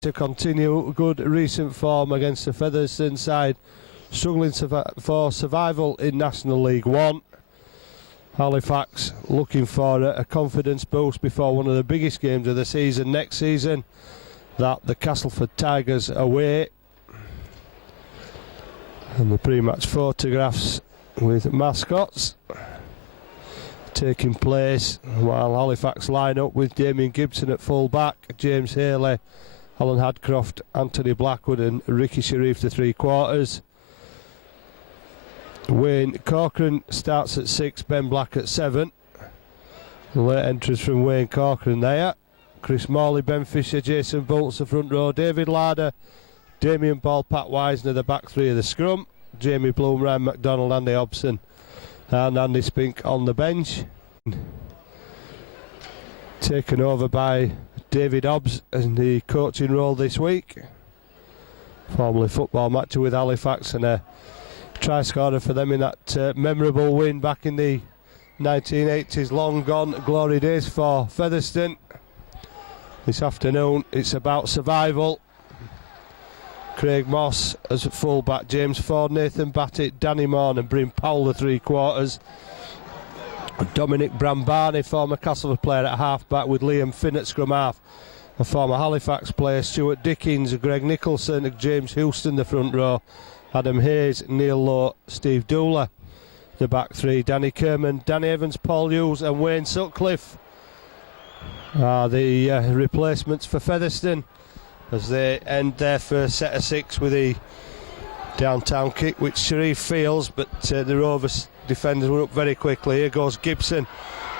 to continue good recent form against the Featherstone side, struggling for survival in National League One. Halifax looking for a confidence boost before one of the biggest games of the season next season, that the Castleford Tigers away. And the pre-match photographs with mascots taking place while Halifax line up with Damien Gibson at full back, James Haley, Alan Hadcroft, Anthony Blackwood and Ricky Sharif the three quarters. Wayne Corcoran starts at 6, Ben Black at 7. Late entries from Wayne Corcoran there. Chris Morley, Ben Fisher, Jason Bolts the front row, David Larder, Damien Ball, Pat Wisner the back three of the scrum, Jamie Bloom, Ryan McDonald, Andy Hobson and Andy Spink on the bench. Taken over by David Hobbs in the coaching role this week. Formerly football matcher with Halifax and a try scorer for them in that memorable win back in the 1980s, long gone glory days for Featherstone. This afternoon it's about survival. Craig Moss as a full back, James Ford, Nathan Battett, Danny Morn and Bryn Powell the three quarters. Dominic Brambani, former Castleford player at half back, with Liam Finn at scrum half. A former Halifax player, Stuart Dickens, Greg Nicholson, James Houston the front row, Adam Hayes, Neil Lowe, Steve Dooler the back three, Danny Kerman, Danny Evans, Paul Hughes and Wayne Sutcliffe are the replacements for Featherstone as they end their first set of 6 with the downtown kick which Sharif feels, but the Rovers defenders were up very quickly. Here goes Gibson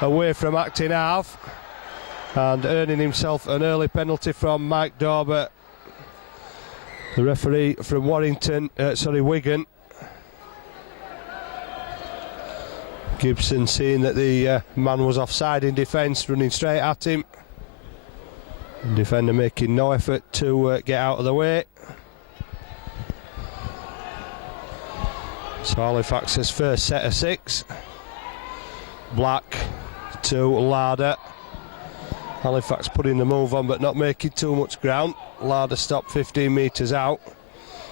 away from acting half and earning himself an early penalty from Mike Dauber, the referee from Wigan. Gibson, seeing that the man was offside in defence, running straight at him. Defender making no effort to get out of the way. So Halifax's first set of 6. Black to Larder. Halifax putting the move on but not making too much ground. Larder stopped 15 metres out.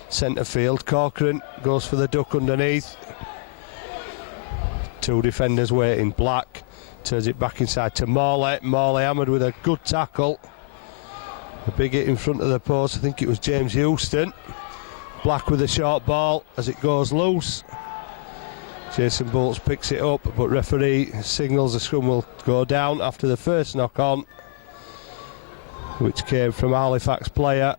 Centre field, Corcoran goes for the duck underneath. 2 defenders waiting. Black turns it back inside to Morley. Morley hammered with a good tackle. A big hit in front of the post, I think it was James Houston. Black with a short ball as it goes loose. Jason Bolts picks it up, but referee signals the scrum will go down after the first knock on, which came from a Halifax player.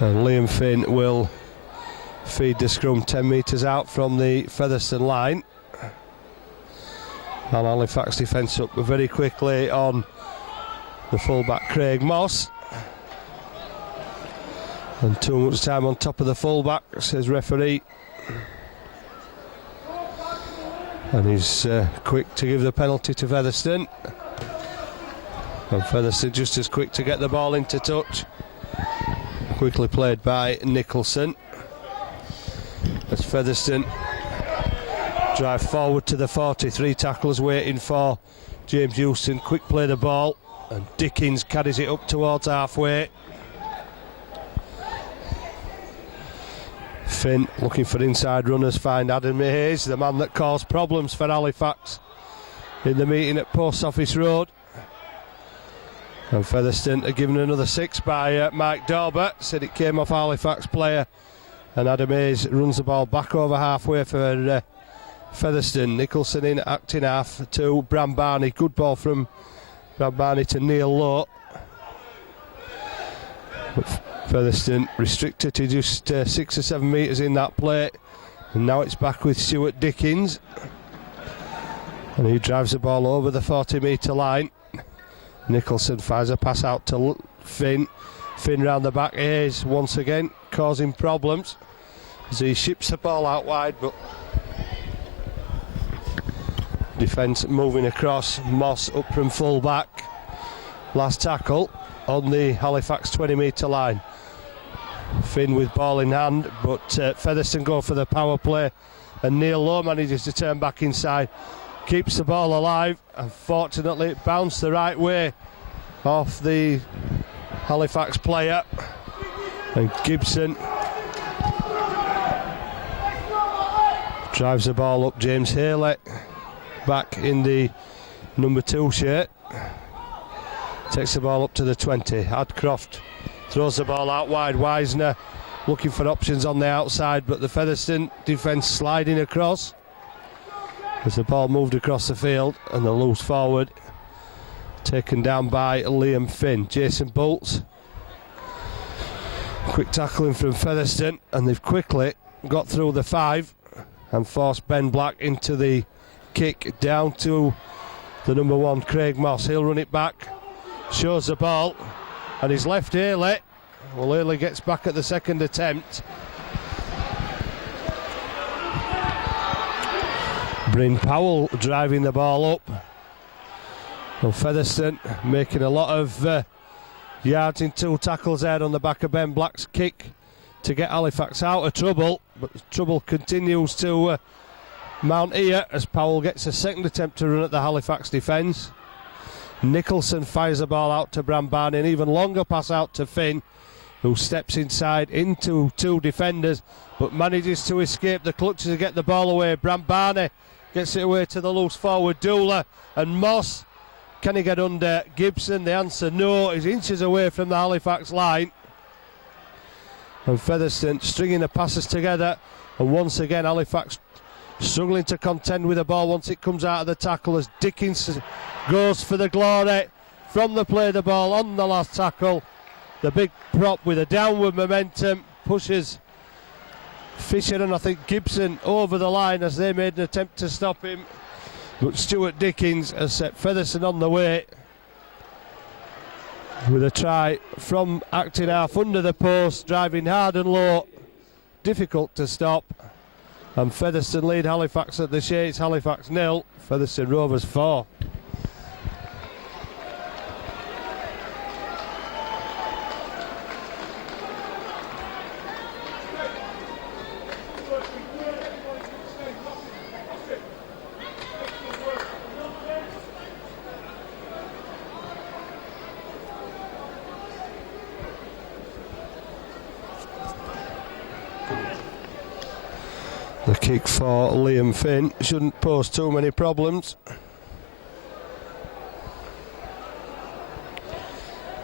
And Liam Finn will feed the scrum 10 metres out from the Featherstone line. And Halifax defence up very quickly on the fullback Craig Moss. And too much time on top of the fullback, says referee. And he's quick to give the penalty to Featherstone. And Featherstone just as quick to get the ball into touch. Quickly played by Nicholson. As Featherstone drive forward to the 43, tacklers waiting for James Houston. Quick play the ball and Dickens carries it up towards halfway. Finn looking for inside runners, find Adam Hayes, the man that caused problems for Halifax in the meeting at Post Office Road. And Featherstone are given another 6 by Mike Dauber. Said it came off Halifax player, and Adam Hayes runs the ball back over halfway for Featherstone. Nicholson in acting half to Brambani. Good ball from Brambani to Neil Lowe. Featherstone restricted to just 6 or 7 metres in that play. And now it's back with Stuart Dickens. And he drives the ball over the 40-metre line. Nicholson fires a pass out to Finn. Finn round the back. Hayes once again causing problems as he ships the ball out wide, but defence moving across. Moss up from full back. Last tackle on the Halifax 20-metre line. Finn with ball in hand, but Featherstone go for the power play and Neil Lowe manages to turn back inside keeps the ball alive, and fortunately it bounced the right way off the Halifax player, and Gibson drives the ball up. James Haley back in the number 2 shirt takes the ball up to the 20. Adcroft throws the ball out wide. Wisner looking for options on the outside, but the Featherstone defence sliding across as the ball moved across the field, and the loose forward taken down by Liam Finn. Jason Bolts, quick tackling from Featherstone, and they've quickly got through the 5 and forced Ben Black into the kick down to the number 1, Craig Moss. He'll run it back, shows the ball, and he's left Haley. Well, Haley gets back at the second attempt. Bryn Powell driving the ball up. Well, Featherstone making a lot of yards in 2 tackles there on the back of Ben Black's kick to get Halifax out of trouble, but trouble continues to mount here as Powell gets a second attempt to run at the Halifax defence. Nicholson fires the ball out to Brambani, an even longer pass out to Finn, who steps inside into 2 defenders but manages to escape the clutches to get the ball away. Brambani gets it away to the loose forward Doola, and Moss. Can he get under Gibson? The answer no. He's inches away from the Halifax line. And Featherstone stringing the passes together, and once again Halifax struggling to contend with the ball once it comes out of the tackle as Dickens goes for the glory from the play the ball on the last tackle. The big prop with a downward momentum pushes Fisher and I think Gibson over the line as they made an attempt to stop him, but Stuart Dickens has set Featherstone on the way with a try from acting half under the post, driving hard and low, difficult to stop. And Featherstone lead Halifax at the Shades. Halifax 0, Featherstone Rovers 4. The kick for Liam Finn shouldn't pose too many problems.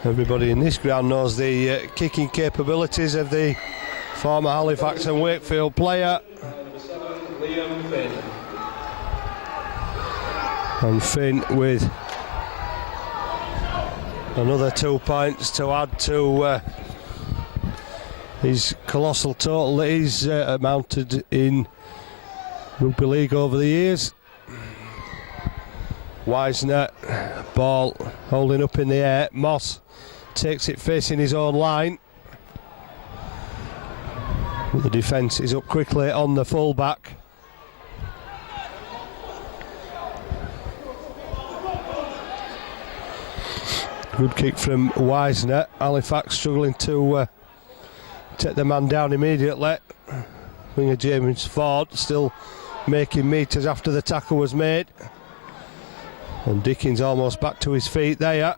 Everybody in this ground knows the kicking capabilities of the former Halifax and Wakefield player. And Finn with another 2 points to add to his colossal total that he's amounted in rugby league over the years. Wisner, ball holding up in the air. Moss takes it facing his own line. The defence is up quickly on the full-back. Good kick from Wisner. Halifax struggling to take the man down immediately. Winger James Ford still making meters after the tackle was made. And Dickens almost back to his feet there.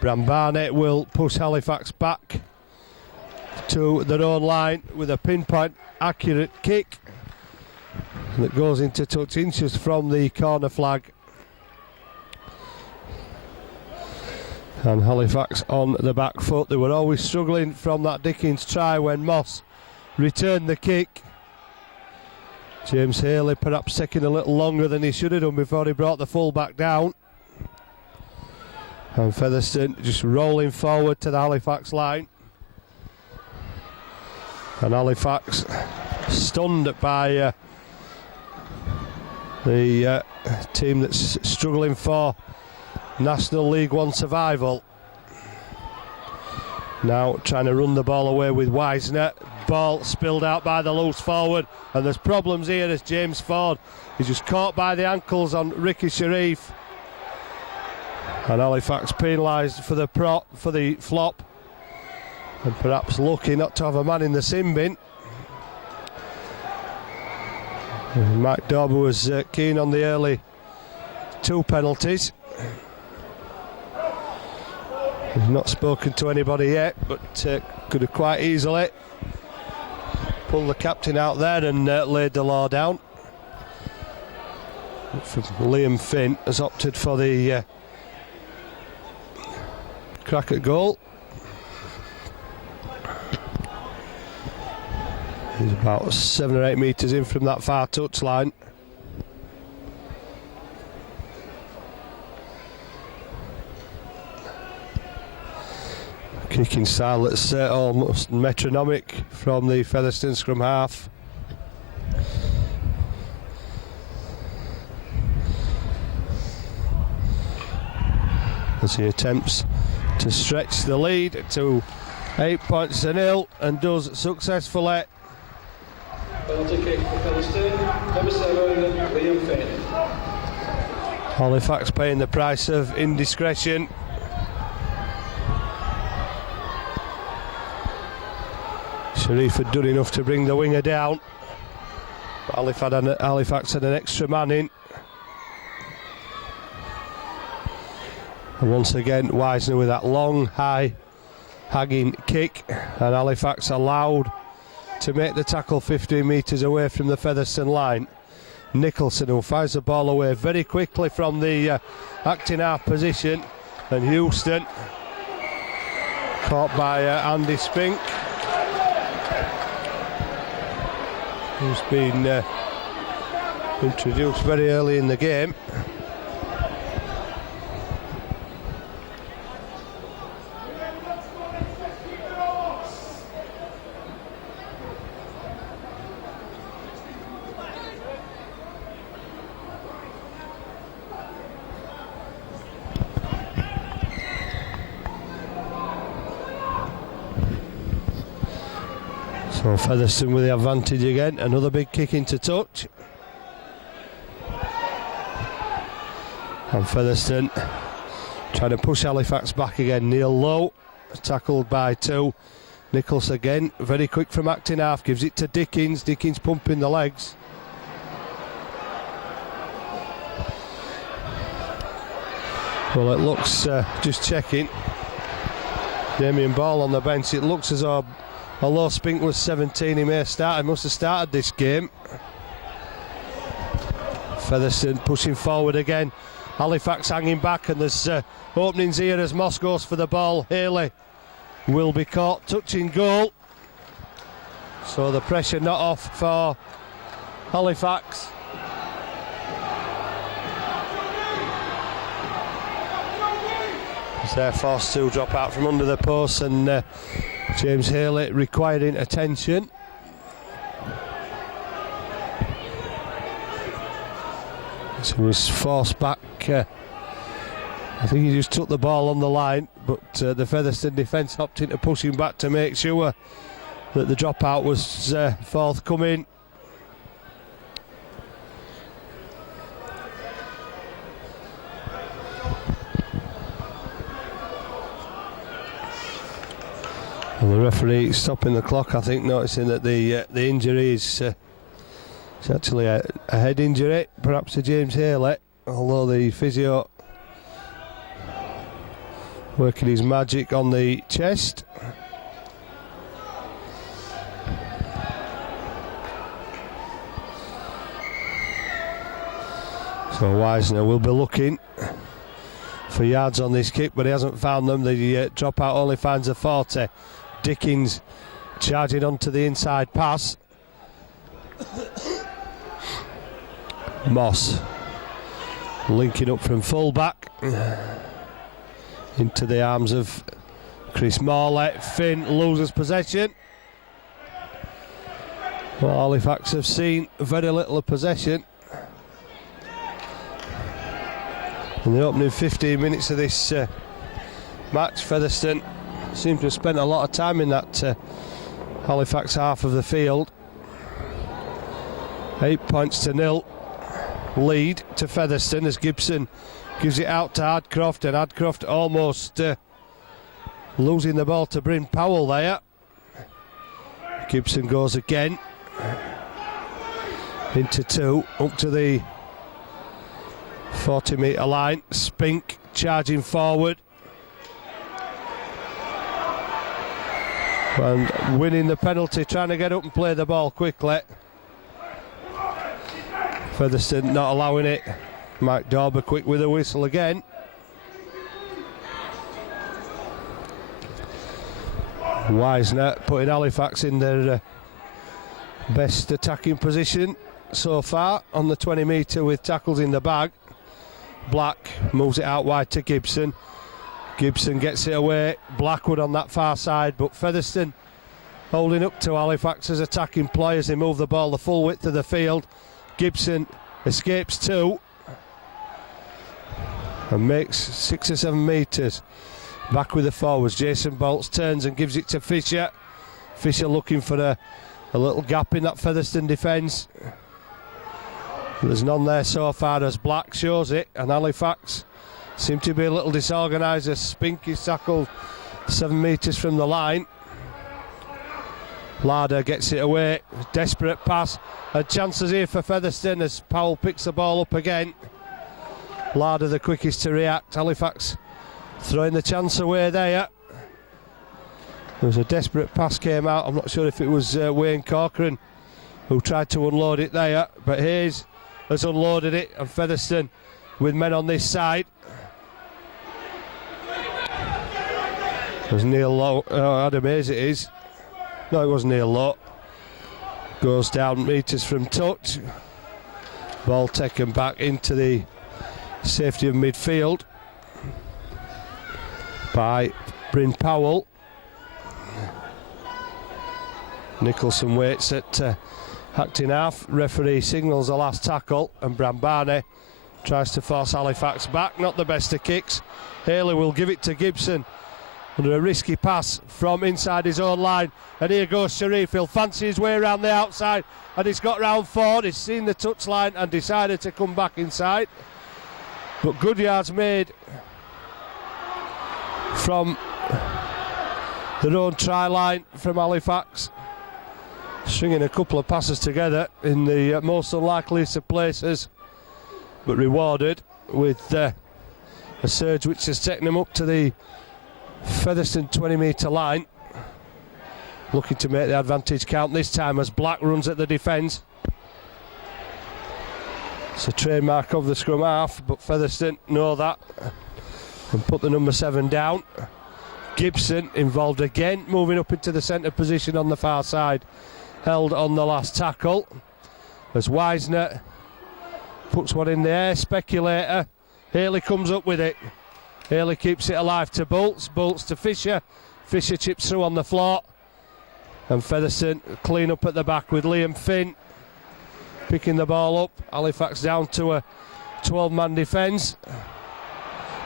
Brambani will push Halifax back to their own line with a pinpoint accurate kick that goes into touch inches from the corner flag. And Halifax on the back foot. They were always struggling from that Dickens try when Moss returned the kick. James Haley perhaps taking a little longer than he should have done before he brought the full back down. And Featherstone just rolling forward to the Halifax line. And Halifax stunned by the team that's struggling for National League One survival. Now trying to run the ball away with Wisner. Ball spilled out by the loose forward, and there's problems here as James Ford is just caught by the ankles on Ricky Sharif. And Halifax penalised for the flop, and perhaps lucky not to have a man in the sin bin. Mike Dauber was keen on the early 2 penalties. He's not spoken to anybody yet, but could have quite easily pulled the captain out there and laid the law down. Liam Finn has opted for the crack at goal. He's about 7 or 8 metres in from that far touch line. Kicking style that's almost metronomic from the Featherstone scrum half. As he attempts to stretch the lead to 8 points to 0 and does successfully. Penalty kick for Featherstone, number 7, Liam Finn. Halifax paying the price of indiscretion. Sharif had done enough to bring the winger down. But Halifax had an extra man in. And once again, Wisner with that long, high, hanging kick. And Halifax allowed to make the tackle 15 metres away from the Featherstone line. Nicholson, who fires the ball away very quickly from the acting half position. And Houston, caught by Andy Spink, who's been introduced very early in the game. So Featherstone with the advantage again. Another big kick into touch. And Featherstone trying to push Halifax back again. Neil Lowe, tackled by 2. Nichols again, very quick from acting half, gives it to Dickens. Dickens pumping the legs. Well, it looks, just checking, Damien Ball on the bench, it looks as though, although Spink was 17, he must have started this game. Featherstone pushing forward again. Halifax hanging back, and there's openings here as Moss goes for the ball. Haley will be caught touching goal. So the pressure not off for Halifax. They're forced to drop out from under the post, and James Haley requiring attention. So he was forced back. I think he just took the ball on the line, but the Featherstone defence opted to push him back to make sure that the dropout was forthcoming. And the referee stopping the clock, I think, noticing that the injury is it's actually a head injury, perhaps to James Haley, although the physio working his magic on the chest. So Wisner will be looking for yards on this kick, but he hasn't found them. The dropout only finds a 40. Dickens charging onto the inside pass. Moss linking up from full back into the arms of Chris Morley. Finn loses possession. Well, Halifax have seen very little of possession in the opening 15 minutes of this match. Featherstone seem to have spent a lot of time in that Halifax half of the field. 8 points to 0 lead to Featherstone as Gibson gives it out to Adcroft, and Adcroft almost losing the ball to Bryn Powell there. Gibson goes again into 2, up to the 40-metre line. Spink charging forward and winning the penalty, trying to get up and play the ball quickly. Featherstone not allowing it. Mike Dauber quick with a whistle again. Wisner putting Halifax in their best attacking position so far on the 20 metre with tackles in the bag. Black moves it out wide to Gibson. Gibson gets it away. Blackwood on that far side, but Featherstone holding up to Halifax's attacking players. They move the ball the full width of the field. Gibson escapes 2 and makes 6 or 7 metres. Back with the forwards. Jason Bolts turns and gives it to Fisher. Fisher looking for a little gap in that Featherstone defence. There's none there so far as Black shows it, and Halifax seem to be a little disorganised as Spink is tackled 7 metres from the line. Larder gets it away. Desperate pass and chances here for Featherstone as Powell picks the ball up again. Larder the quickest to react. Halifax throwing the chance away there. There was a desperate pass came out. I'm not sure if it was Wayne Corcoran who tried to unload it there, but Hayes has unloaded it, and Featherstone with men on this side. There's Neil Lowe, Adam Hayes it is. No, it was Neil Lowe. Goes down metres from touch. Ball taken back into the safety of midfield by Bryn Powell. Nicholson waits at hacked in half. Referee signals the last tackle, and Brambane tries to force Halifax back. Not the best of kicks. Haley will give it to Gibson under a risky pass from inside his own line, and here goes Sharif. He'll fancy his way around the outside, and he's got round forward. He's seen the touchline and decided to come back inside, but good yards made from their own try line from Halifax, stringing a couple of passes together in the most unlikeliest of places, but rewarded with a surge which has taken them up to the Featherstone 20 metre line, looking to make the advantage count this time as Black runs at the defence. It's a trademark of the scrum half, but Featherstone know that and put the number 7 down. Gibson involved again, moving up into the centre position on the far side, held on the last tackle as Wisner puts one in the air. Speculator. Haley comes up with it. Haley keeps it alive to Bolts. Bolts to Fisher. Fisher chips through on the floor, and Featherstone clean up at the back with Liam Finn picking the ball up. Halifax down to a 12-man defence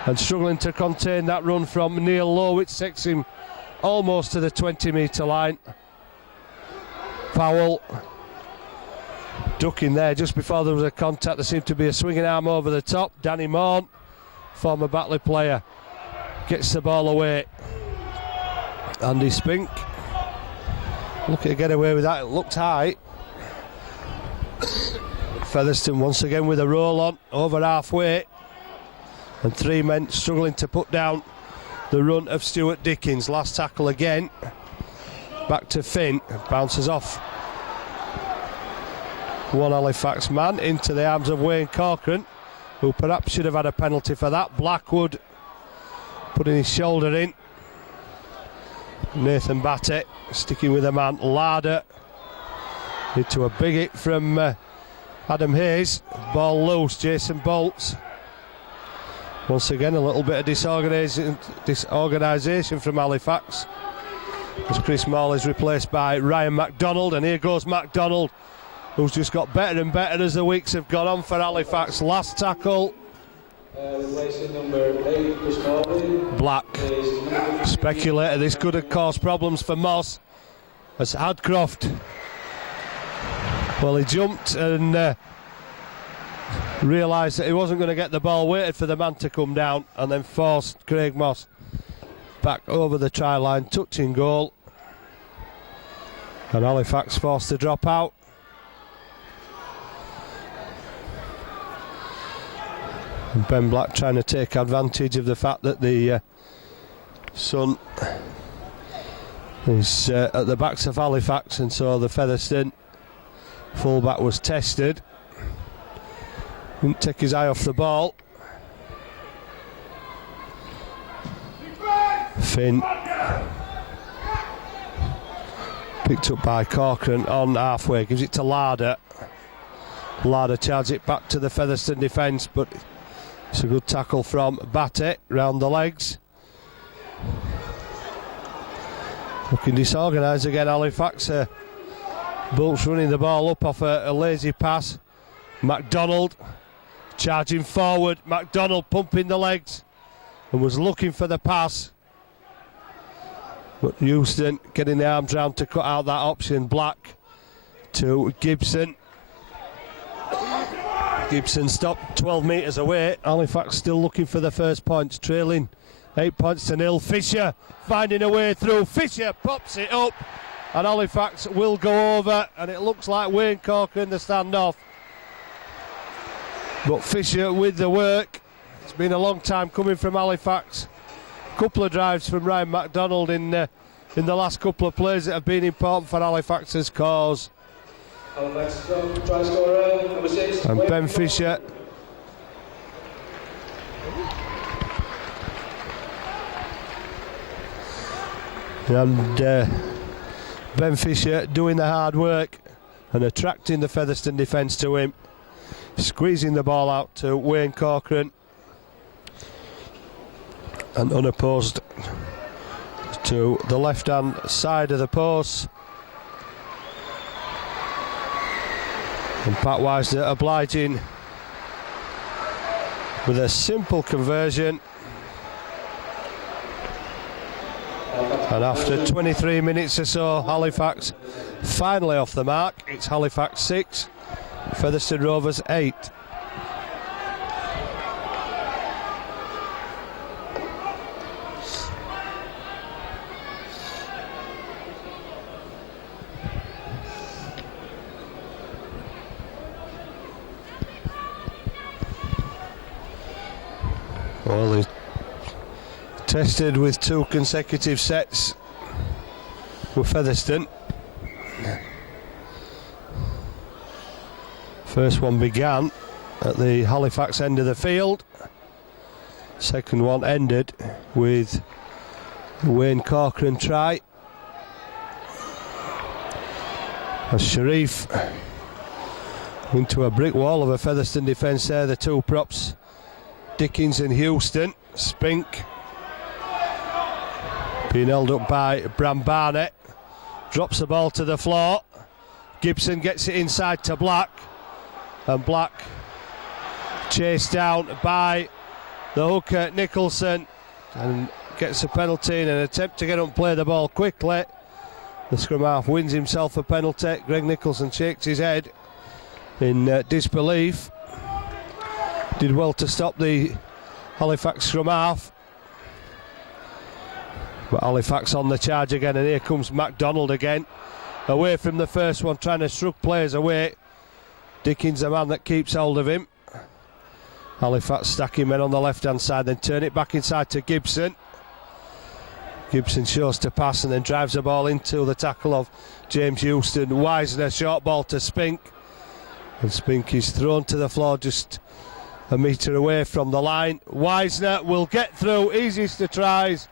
and struggling to contain that run from Neil Lowe, which takes him almost to the 20 metre line. Powell ducking there just before there was a contact. There seemed to be a swinging arm over the top. Danny Morn, former Batley player, gets the ball away. Andy Spink looking to get away with that. It looked high. Featherstone once again with a roll on over halfway, and 3 men struggling to put down the run of Stuart Dickens. Last tackle again. Back to Finn. Bounces off one Halifax man into the arms of Wayne Corcoran, who perhaps should have had a penalty for that. Blackwood putting his shoulder in. Nathan Batty sticking with a man. Larder into a big hit from Adam Hayes. Ball loose. Jason Bolts. Once again a little bit of disorganisation from Halifax as Chris Morley is replaced by Ryan MacDonald, and here goes MacDonald, who's just got better and better as the weeks have gone on for Halifax. Last tackle. Number 8, Black. Speculator. This could have caused problems for Moss as Hadcroft, well, he jumped and realised that he wasn't going to get the ball, waited for the man to come down and then forced Craig Moss back over the try line. Touching goal, and Halifax forced to drop out. And Ben Black trying to take advantage of the fact that the sun is at the backs of Halifax, and so the Featherstone fullback was tested. Didn't take his eye off the ball. Finn picked up by Corcoran on halfway, gives it to Larder. Larder charges it back to the Featherstone defence, but it's a good tackle from Batty round the legs. Looking disorganised again, Halifax. Bult's running the ball up off a lazy pass. MacDonald charging forward. MacDonald pumping the legs and was looking for the pass. But Houston getting the arms round to cut out that option. Black to Gibson. Gibson stopped 12 metres away. Halifax still looking for the first points, trailing 8 points to 0. Fisher finding a way through. Fisher pops it up, and Halifax will go over, and it looks like Wayne Corcoran the standoff. But Fisher with the work. It's been a long time coming from Halifax. Couple of drives from Ryan MacDonald in the last couple of plays that have been important for Halifax's cause. Halifax try scorer number 6. And Ben Fisher. And Ben Fisher doing the hard work and attracting the Featherstone defence to him. Squeezing the ball out to Wayne Corcoran. And unopposed to the left hand side of the post. And Pat Wisner obliging with a simple conversion. And after 23 minutes or so, Halifax finally off the mark. It's Halifax 6, Featherstone Rovers 8. Well, he tested with 2 consecutive sets with Featherstone. First one began at the Halifax end of the field. Second one ended with Wayne Corcoran try. As Sharif into a brick wall of a Featherstone defence there, the 2 props. Dickens and Houston. Spink being held up by Bram Barnett. Drops the ball to the floor. Gibson gets it inside to Black. And Black chased down by the hooker Nicholson and gets a penalty in an attempt to get up and play the ball quickly. The scrum half wins himself a penalty. Greg Nicholson shakes his head in disbelief. Did well to stop the Halifax scrum half. But Halifax on the charge again, and here comes MacDonald again. Away from the first one, trying to shrug players away. Dickens the man that keeps hold of him. Halifax stacking men on the left hand side, then turn it back inside to Gibson. Gibson shows to pass and then drives the ball into the tackle of James Houston. Wisner, short ball to Spink. And Spink is thrown to the floor just a metre away from the line. Wisner will get through, easiest of tries.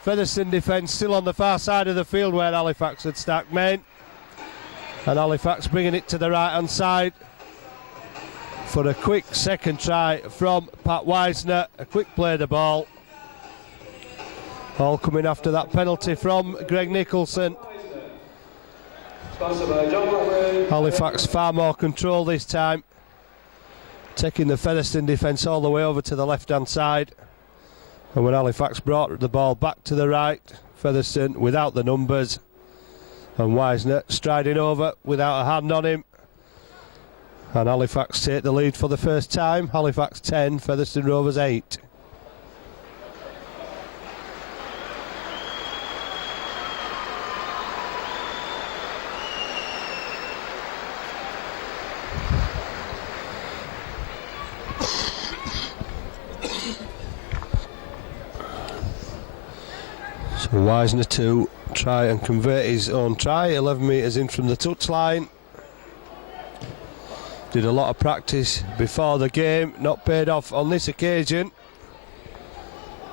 Featherstone defence still on the far side of the field where Halifax had stacked men. And Halifax bringing it to the right hand side for a quick second try from Pat Wisner. A quick play of the ball. All coming after that penalty from Greg Nicholson. Halifax far more control this time, taking the Featherstone defence all the way over to the left hand side. And when Halifax brought the ball back to the right, Featherstone without the numbers, and Wisner striding over without a hand on him. And Halifax take the lead for the first time. Halifax 10, Featherstone Rovers 8. So Wisner to try and convert his own try, 11 metres in from the touchline. Did a lot of practice before the game, not paid off on this occasion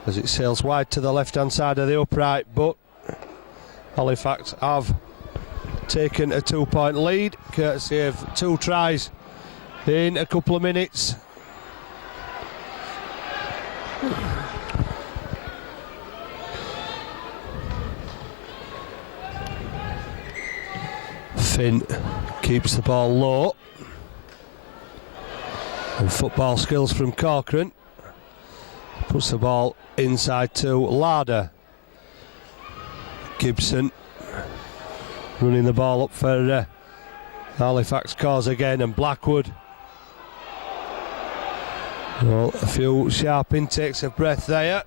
as it sails wide to the left hand side of the upright, but Halifax have taken a 2-point lead courtesy of 2 tries in a couple of minutes. Finn keeps the ball low, and football skills from Corcoran. Puts the ball inside to Larder. Gibson running the ball up for Halifax cause again, and Blackwood. Well, a few sharp intakes of breath there.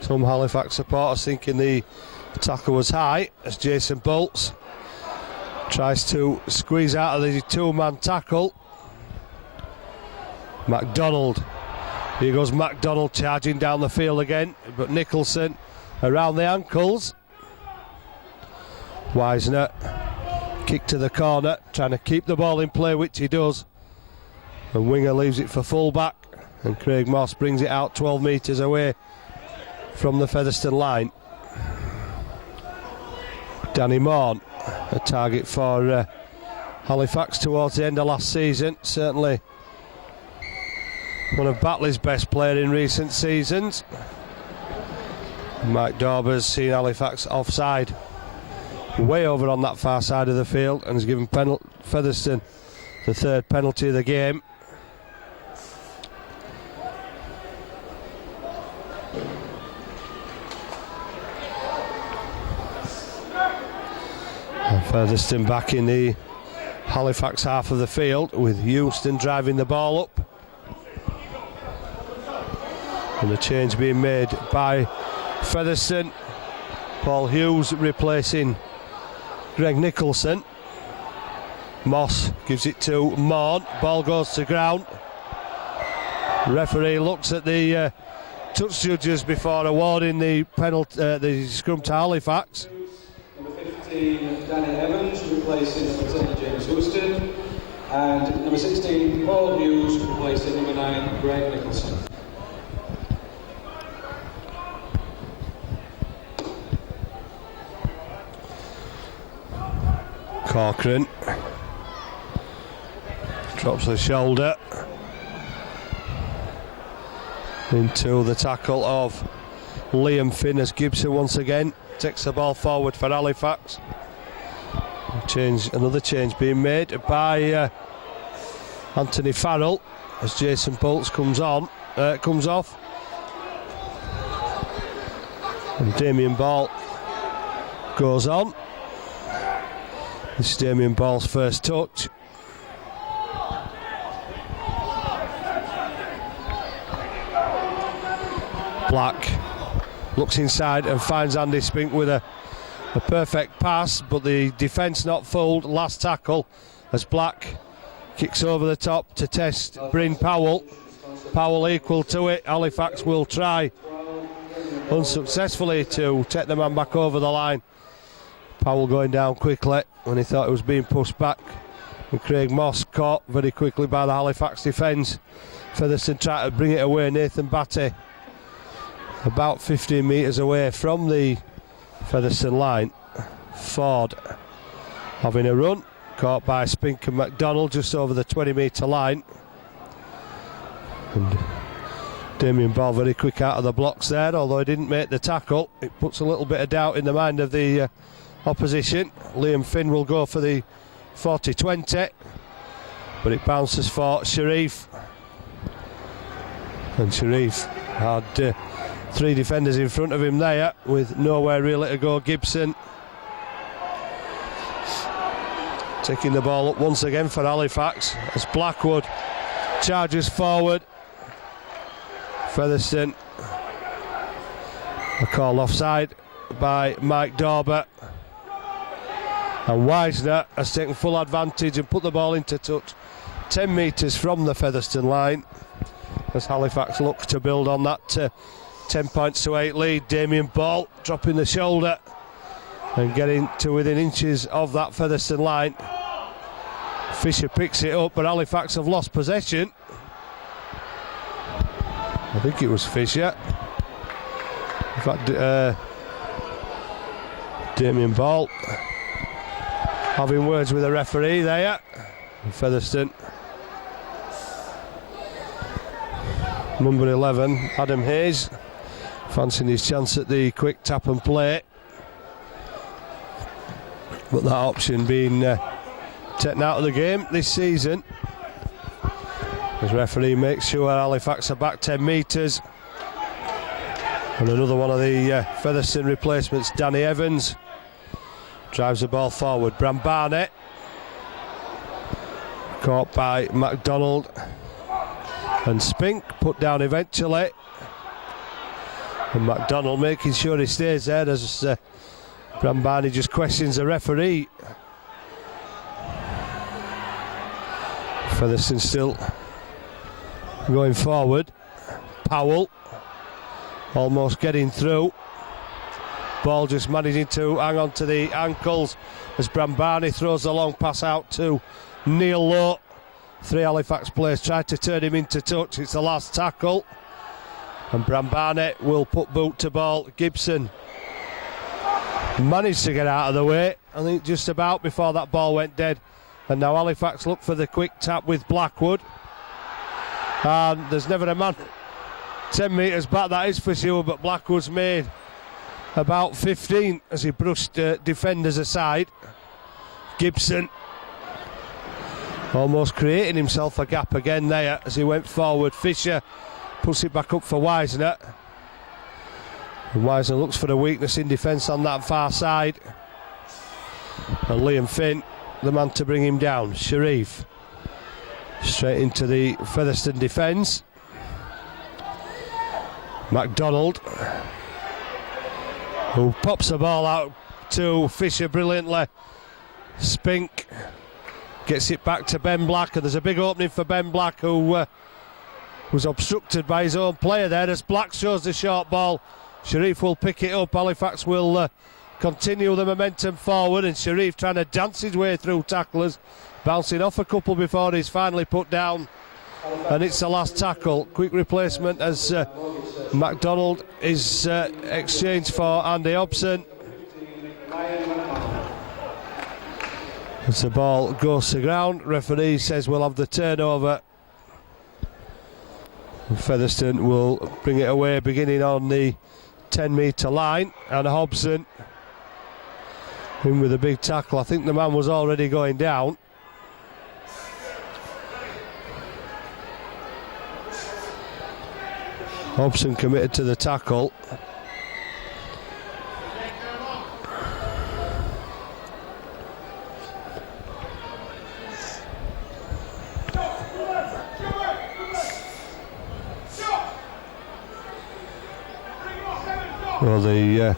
Some Halifax supporters thinking the tackle was high as Jason Bolts tries to squeeze out of the 2-man tackle. MacDonald. Here goes MacDonald charging down the field again, but Nicholson around the ankles. Wisner kick to the corner, trying to keep the ball in play, which he does. And Winger leaves it for full-back, and Craig Moss brings it out 12 metres away from the Featherstone line. Danny Morn, a target for Halifax towards the end of last season. Certainly one of Batley's best players in recent seasons. Mike Dauber's seen Halifax offside way over on that far side of the field and has given Featherstone the 3rd penalty of the game. And Featherstone back in the Halifax half of the field with Houston driving the ball up. And the change being made by Featherstone. Paul Hughes replacing Greg Nicholson. Moss gives it to Morn. Ball goes to ground. Referee looks at the touch judges before awarding the penalty, the scrum to Halifax. Number 15, Danny Evans, replacing number 10, James Houston. And number 16, Paul Hughes, replacing number 9, Greg Nicholson. Corcoran drops the shoulder into the tackle of Liam Finn as Gibson once again takes the ball forward for Halifax. Another change being made by Anthony Farrell as Jason Bolts comes off, and Damien Ball goes on. This is Damien Ball's first touch. Black looks inside and finds Andy Spink with a perfect pass, but the defence not fooled. Last tackle as Black kicks over the top to test Bryn Powell. Powell equal to it. Halifax will try unsuccessfully to take the man back over the line. Powell going down quickly when he thought it was being pushed back, and Craig Moss caught very quickly by the Halifax defence. Featherstone try to bring it away. Nathan Batty about 15 metres away from the Featherstone line. Ford having a run, caught by Spink and MacDonald just over the 20-metre line, and Damien Ball very quick out of the blocks there, although he didn't make the tackle. It puts a little bit of doubt in the mind of the opposition. Liam Finn will go for the 40-20, but it bounces for Sharif, and Sharif had 3 defenders in front of him there with nowhere really to go. Gibson taking the ball up once again for Halifax as Blackwood charges forward. Featherstone a call offside by Mike Dauber, and Wisner has taken full advantage and put the ball into touch 10 metres from the Featherstone line as Halifax look to build on that 10 points to 8 lead. Damien Ball dropping the shoulder and getting to within inches of that Featherstone line. Fisher picks it up, but Halifax have lost possession. I think it was Fisher. In fact, Damien Ball having words with the referee there. Featherstone. Number 11, Adam Hayes, fancying his chance at the quick tap and play. But that option being taken out of the game this season. As referee makes sure Halifax are back 10 metres. And another one of the Featherstone replacements, Danny Evans, drives the ball forward. Bram Barnett, caught by MacDonald. And Spink put down eventually. And MacDonald making sure he stays there as Bram Barney just questions the referee. Featherstone still going forward. Powell almost getting through. Ball just managing to hang on to the ankles as Bram Barney throws the long pass out to Neil Lowe. 3 Halifax players tried to turn him into touch. It's the last tackle. And Bram Barnett will put boot to ball. Gibson managed to get out of the way, I think just about before that ball went dead. And now Halifax look for the quick tap with Blackwood. And there's never a man 10 metres back, that is for sure, but Blackwood's made about 15 as he brushed defenders aside. Gibson almost creating himself a gap again there as he went forward. Fisher puts it back up for Wisner. And Wisner looks for a weakness in defence on that far side. And Liam Finn, the man to bring him down. Sharif straight into the Featherstone defence. MacDonald, who pops the ball out to Fisher brilliantly. Spink gets it back to Ben Black, and there's a big opening for Ben Black, who was obstructed by his own player there as Black shows the short ball. Sharif will pick it up. Halifax will continue the momentum forward, and Sharif trying to dance his way through tacklers, bouncing off a couple before he's finally put down. And it's the last tackle. Quick replacement as MacDonald is exchanged for Andy Hobson. As the ball goes to ground, referee says we'll have the turnover. And Featherstone will bring it away beginning on the 10 metre line, and Hobson in with a big tackle. I think the man was already going down. Hobson committed to the tackle. Well, the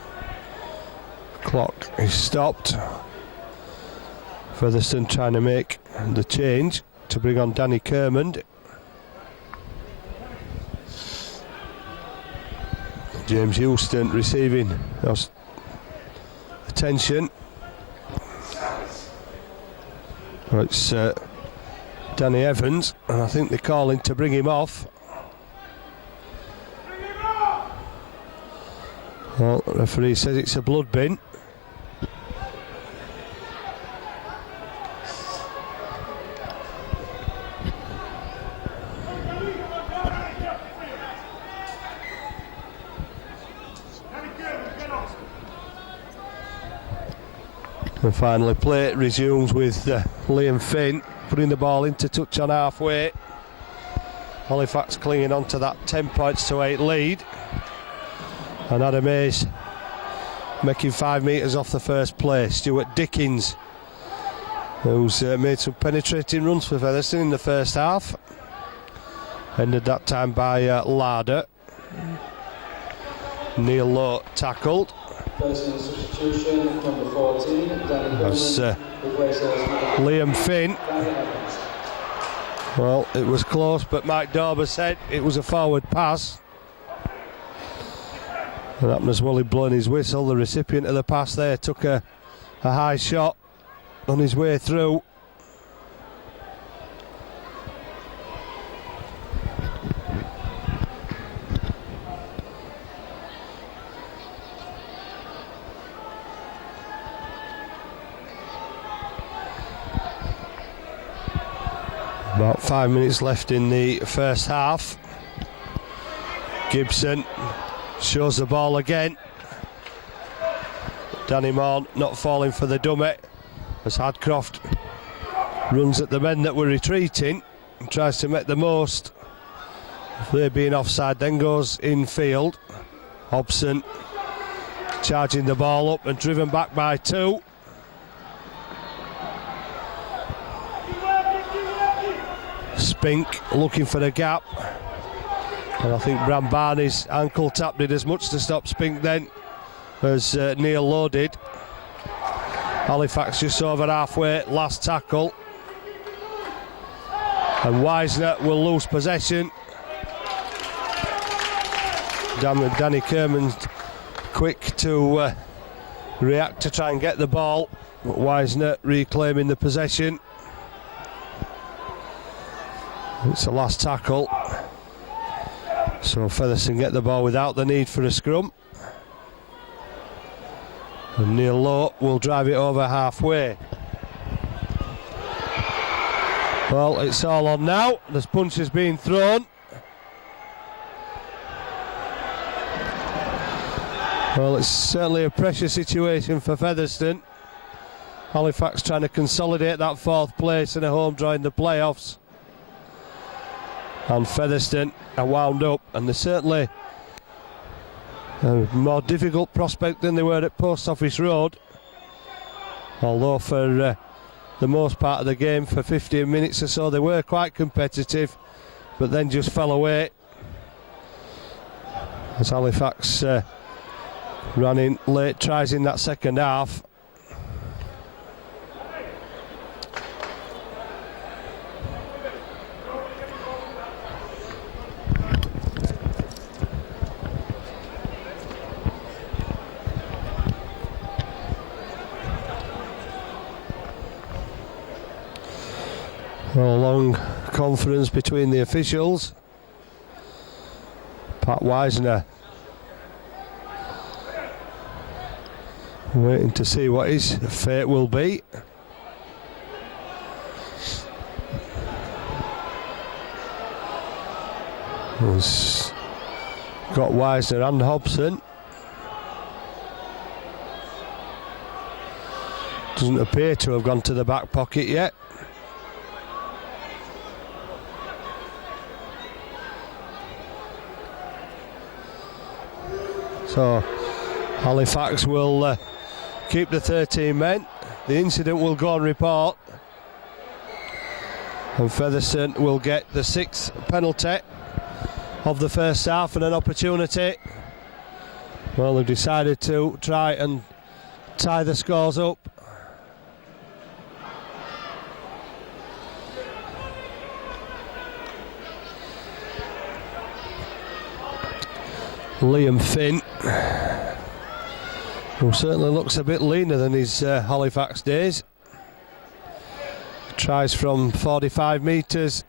clock is stopped. Featherstone trying to make the change to bring on Danny Kermond. James Houston receiving attention. Well, it's Danny Evans, and I think they're calling to bring him off. Well, the referee says it's a blood bin. And finally play resumes with Liam Finn putting the ball into touch on halfway. Halifax clinging on to that 10 points to 8 lead. And Adam Hayes making 5 metres off the first play. Stuart Dickens, who's made some penetrating runs for Featherstone in the first half. Ended that time by Larder. Neil Lowe tackled. Personal substitution, number 14, That's Liam Finn. Well, it was close, but Mike Dauber said it was a forward pass. And happened as well, he'd blown his whistle. The recipient of the pass there took a high shot on his way through. About 5 minutes left in the first half. Gibson shows the ball again. Danny Morn not falling for the dummy as Hadcroft runs at the men that were retreating and tries to make the most of there being offside, then goes infield. Hobson charging the ball up and driven back by 2. Spink looking for the gap, and I think Bram Barney's ankle tap did as much to stop Spink then as Neil Lowe did. Halifax just over halfway, last tackle, and Wisner will lose possession. Danny Kerman quick to react to try and get the ball, but Wisner reclaiming the possession. It's the last tackle, so Featherstone get the ball without the need for a scrum, and Neil Lowe will drive it over halfway. Well, it's all on now. There's punches being thrown. Well, it's certainly a pressure situation for Featherstone. Halifax trying to consolidate that 4th place and a home draw in the playoffs. And Featherstone are wound up, and they're certainly a more difficult prospect than they were at Post Office Road. Although for the most part of the game, for 15 minutes or so, they were quite competitive, but then just fell away as Halifax ran in late tries in that second half. A long conference between the officials. Pat Wisner waiting to see what his fate will be. He's got Wisner and Hobson. Doesn't appear to have gone to the back pocket yet. So Halifax will keep the 13 men. The incident will go on report, and Featherstone will get the 6th penalty of the first half and an opportunity. Well, they've decided to try and tie the scores up. Liam Finn, who certainly looks a bit leaner than his Halifax days, tries from 45 metres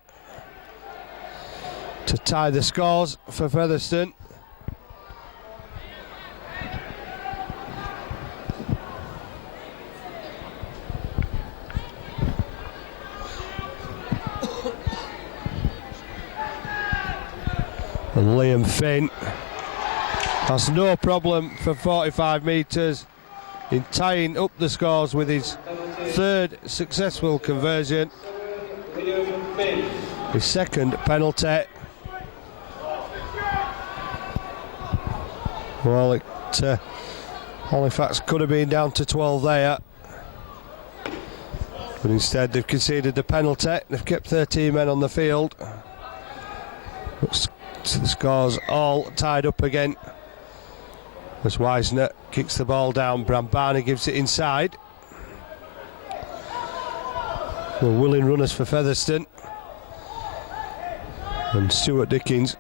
to tie the scores for Featherstone. And Liam Finn has no problem for 45 metres in tying up the scores with his 3rd successful conversion. His 2nd penalty. Well, Halifax could have been down to 12 there, but instead they've conceded the penalty. They've kept 13 men on the field. The scores all tied up again as Wisner kicks the ball down. Bram Barney gives it inside. Well, willing runners for Featherstone, and Stuart Dickens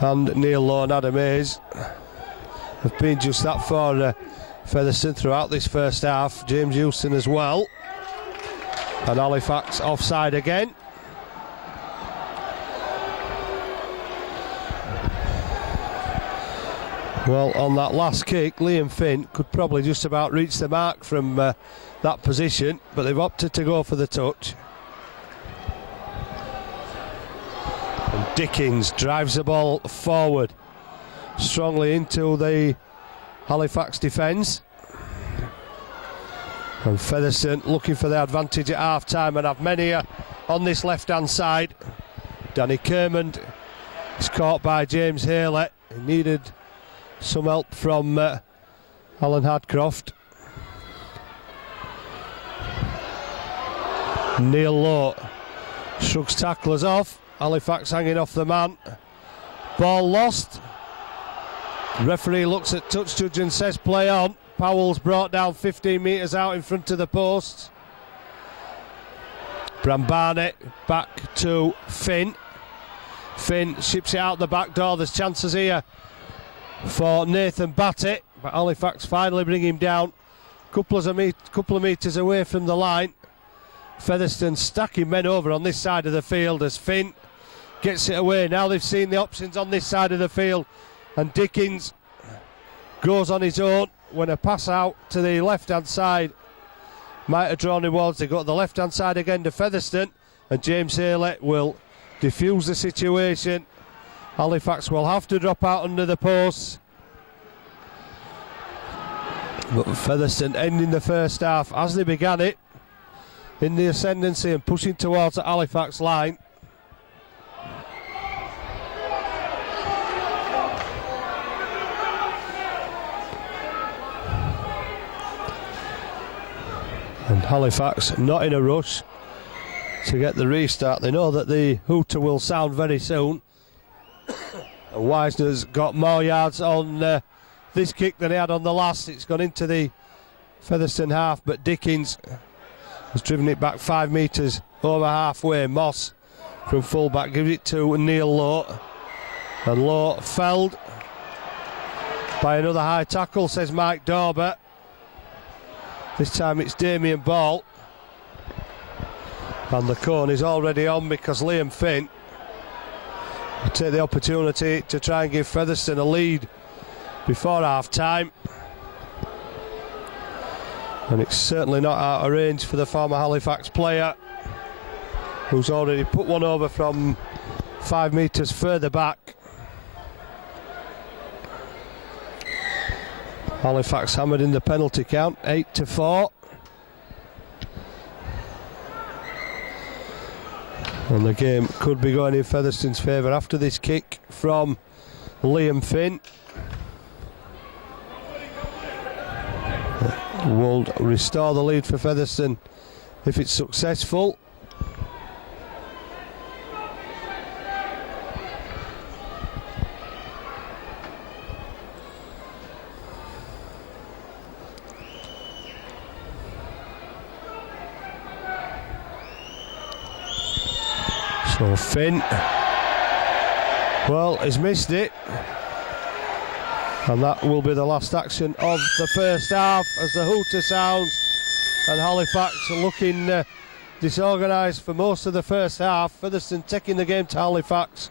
and Neil Lowe and Adam Hayes have been just that for Featherstone throughout this first half. James Houston as well. And Halifax offside again. Well, on that last kick, Liam Finn could probably just about reach the mark from that position, but they've opted to go for the touch. And Dickens drives the ball forward strongly into the Halifax defence. And Featherstone looking for the advantage at half-time and have many on this left-hand side. Danny Kermond is caught by James Haley. He needed some help from Alan Hadcroft. Neil Lowe shrugs tacklers off. Halifax hanging off the man. Ball lost. Referee looks at touch judge and says play on. Powell's brought down 15 metres out in front of the post. Brambane back to Finn. Finn ships it out the back door. There's chances here for Nathan Batty, but Halifax finally bring him down. Couple of metres away from the line. Featherstone stacking men over on this side of the field as Finn gets it away. Now they've seen the options on this side of the field, and Dickens goes on his own when a pass out to the left-hand side might have drawn him towards. They go to the left-hand side again to Featherstone, and James Haley will defuse the situation. Halifax will have to drop out under the posts. But Featherstone ending the first half as they began it, in the ascendancy and pushing towards the Halifax line. And Halifax not in a rush to get the restart. They know that the hooter will sound very soon. And Wisner's got more yards on this kick than he had on the last. It's gone into the Featherstone half, but Dickens has driven it back 5 metres over halfway. Moss from fullback gives it to Neil Lowe, and Lowe felled by another high tackle, says Mike Dauber. This time it's Damien Ball, and the cone is already on because Liam Finn will take the opportunity to try and give Featherstone a lead before half time. And it's certainly not out of range for the former Halifax player, who's already put one over from 5 metres further back. Halifax hammered in the penalty count, 8-4. And the game could be going in Featherstone's favour after this kick from Liam Finn. Will restore the lead for Featherstone if it's successful. So Finn, well, he's missed it. And that will be the last action of the first half as the hooter sounds, and Halifax are looking disorganised for most of the first half. Featherstone taking the game to Halifax,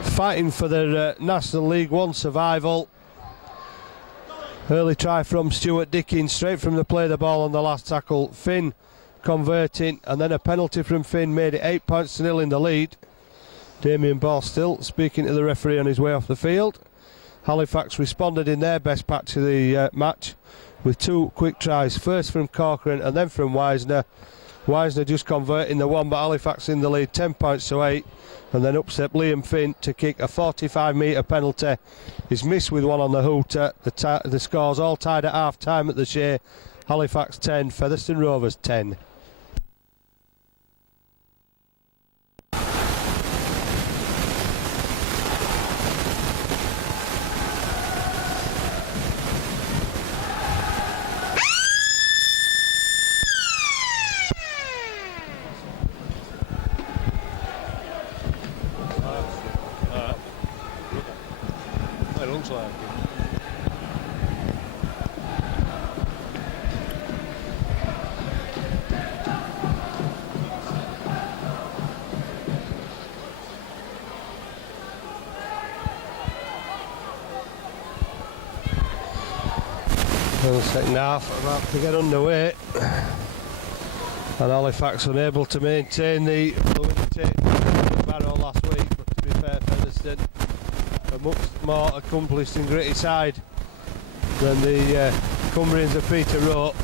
fighting for their National League One survival. Early try from Stuart Dickens, straight from the play of the ball on the last tackle. Finn converting, and then a penalty from Finn made it 8-0 in the lead. Damien Ball still speaking to the referee on his way off the field. Halifax responded in their best patch of the match with 2 quick tries, first from Corcoran and then from Wisner. Wisner just converting the one, but Halifax in the lead 10-8, and then upset Liam Finn to kick a 45-metre penalty. He's missed with one on the hooter. The scores all tied at half time at the Shea. Halifax 10, Featherstone Rovers 10. It looks like it. Well, the second half about to get underway, and Halifax unable to maintain the Barrow last week, but to be fair, Featherstone a much more accomplished and gritty side than the Cumbrians of Peter wrote.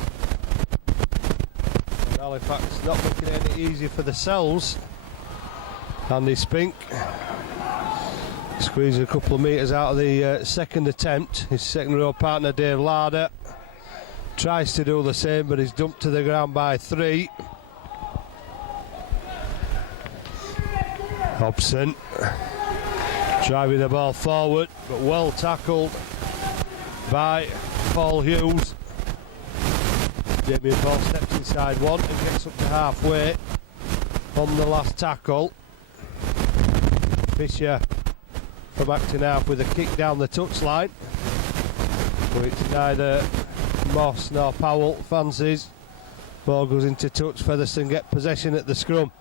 And Halifax not looking any easier for themselves. Andy Spink squeezed a couple of metres out of the second attempt. His second row partner Dave Larder tries to do the same, but he's dumped to the ground by 3. Hobson driving the ball forward, but well tackled by Paul Hughes. Damien Ball steps inside one and gets up to halfway on the last tackle. Fisher from acting half with a kick down the touchline, which neither Moss nor Powell fancies. Ball goes into touch. Featherstone get possession at the scrum,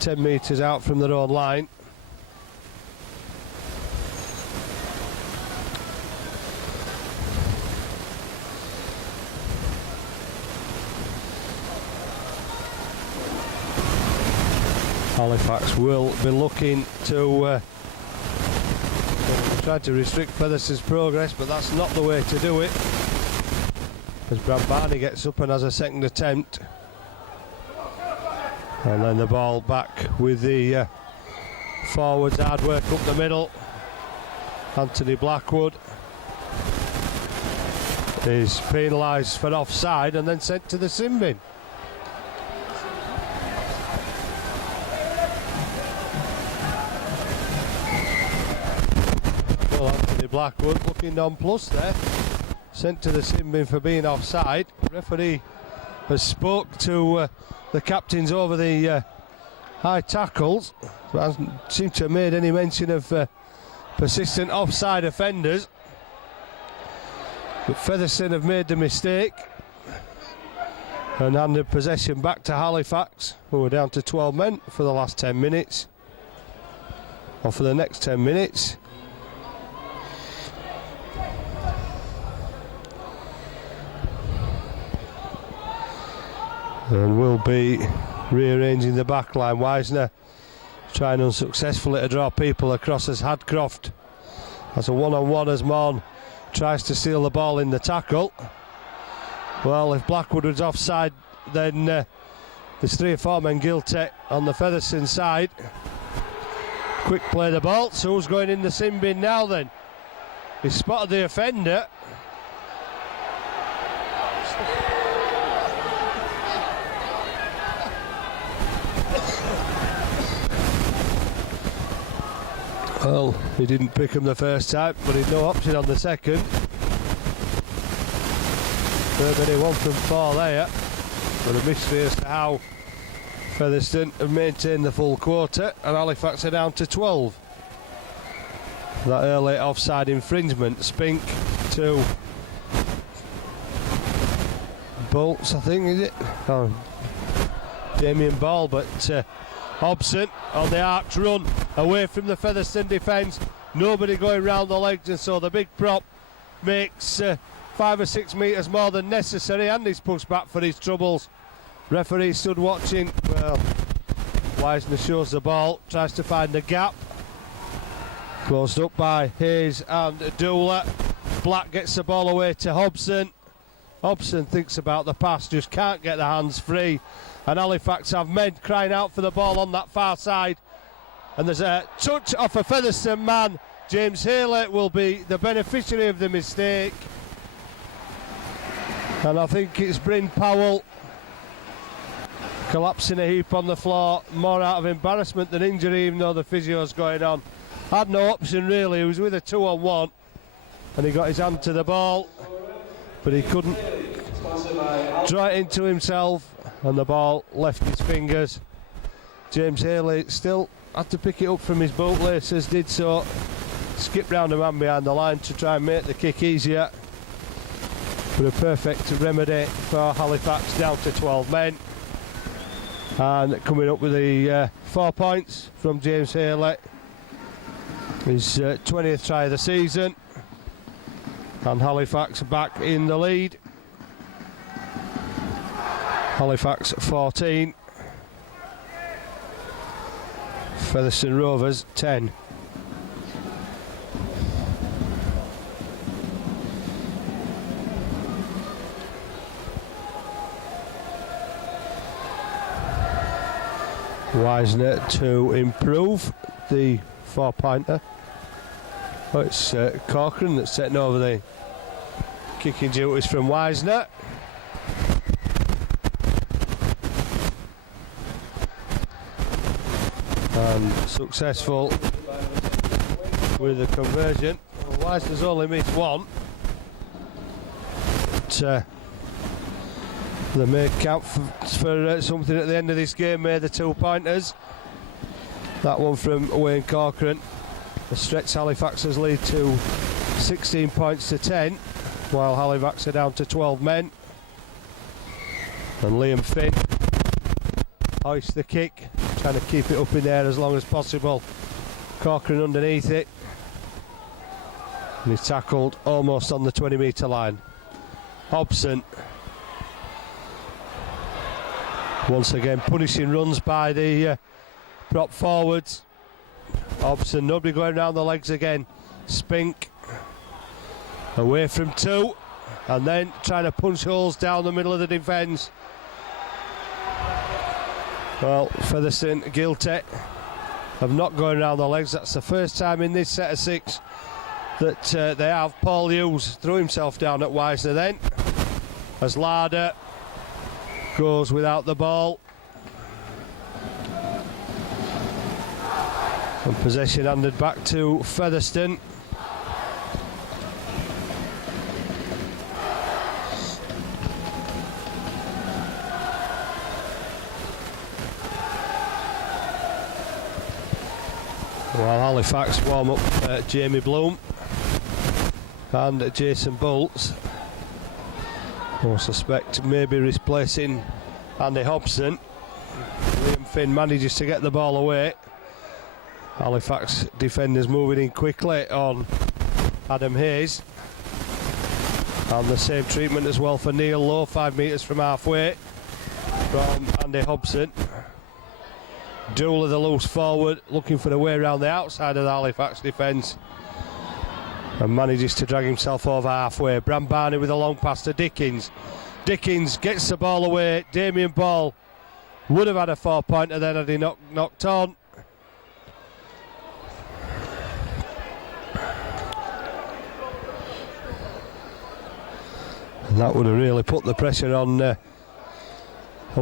10 metres out from their own line. Halifax will be looking to try to restrict Featherstone's progress, but that's not the way to do it, as Brad Barney gets up and has a second attempt. And then the ball back with the forwards, hard work up the middle. Anthony Blackwood is penalised for offside and then sent to the sin bin. Well, Anthony Blackwood looking nonplussed there, sent to the sin bin for being offside. Referee has spoke to the captains over the high tackles, but hasn't seemed to have made any mention of persistent offside offenders. But Featherstone have made the mistake and handed possession back to Halifax, who are down to 12 men for the last 10 minutes, or for the next 10 minutes. And we'll be rearranging the back line. Wisner trying unsuccessfully to draw people across as Hadcroft has a one-on-one as Morn tries to steal the ball in the tackle. Well, if Blackwood was offside, then there's 3 or 4 men guilty on the Featherstone side. Quick play the ball. So who's going in the sin bin now then? He spotted the offender. Well, he didn't pick him the first time, but he'd no option on the second. Very 1 from 4 there, but a mystery as to how Featherstone have maintained the full quarter, and Halifax are down to 12. That early offside infringement. Spink to Bolts, I think, is it? Oh, Damien Ball, but Hobson on the arch run away from the Featherstone defence. Nobody going round the legs, and so the big prop makes 5 or 6 metres more than necessary, and he's pushed back for his troubles. Referee stood watching. Well, Wisner shows the ball, tries to find the gap. Closed up by Hayes and Doola. Black gets the ball away to Hobson. Hobson thinks about the pass, just can't get the hands free. And Halifax have men crying out for the ball on that far side. And there's a touch off a Featherstone man. James Haley will be the beneficiary of the mistake. And I think it's Bryn Powell collapsing a heap on the floor, more out of embarrassment than injury, even though the physio's going on. Had no option really, he was with a 2-on-1 and he got his hand to the ball, but he couldn't draw it into himself, and the ball left his fingers. James Haley still had to pick it up from his bootlaces, did so, skipped round the man behind the line to try and make the kick easier. But a perfect remedy for Halifax, down to 12 men. And coming up with the 4 points from James Haley, his 20th try of the season. And Halifax back in the lead. Halifax 14. Featherstone Rovers 10. Wisner to improve the 4-pointer. Oh, it's Corcoran that's setting over the kicking duties from Wisner. And successful with the conversion. Well, Wisner's only missed one. But they may count for something at the end of this game, made the 2-pointers. That one from Wayne Corcoran has stretched Halifax's lead to 16 points to 10, while Halifax are down to 12 men. And Liam Finn hoists the kick, trying to keep it up in there as long as possible. Corcoran underneath it, and he's tackled almost on the 20-metre line. Hobson once again punishing runs by the prop forwards. Hobson, nobody going around the legs again. Spink away from 2, and then trying to punch holes down the middle of the defence. Well, Featherstone guilty of not going around the legs. That's the first time in this set of 6 that they have. Paul Hughes threw himself down at Wisner then, as Larder goes without the ball. And possession handed back to Featherstone. While Halifax warm up Jamie Bloom and Jason Bolts, I suspect maybe replacing Andy Hobson. Liam Finn manages to get the ball away. Halifax defenders moving in quickly on Adam Hayes. And the same treatment as well for Neil Lowe, 5 metres from halfway from Andy Hobson. Dooler, the loose forward, looking for a way around the outside of the Halifax defence, and manages to drag himself over halfway. Bram Barney with a long pass to Dickens. Dickens gets the ball away. Damien Ball would have had a 4-pointer then had he knocked on. And that would have really put the pressure on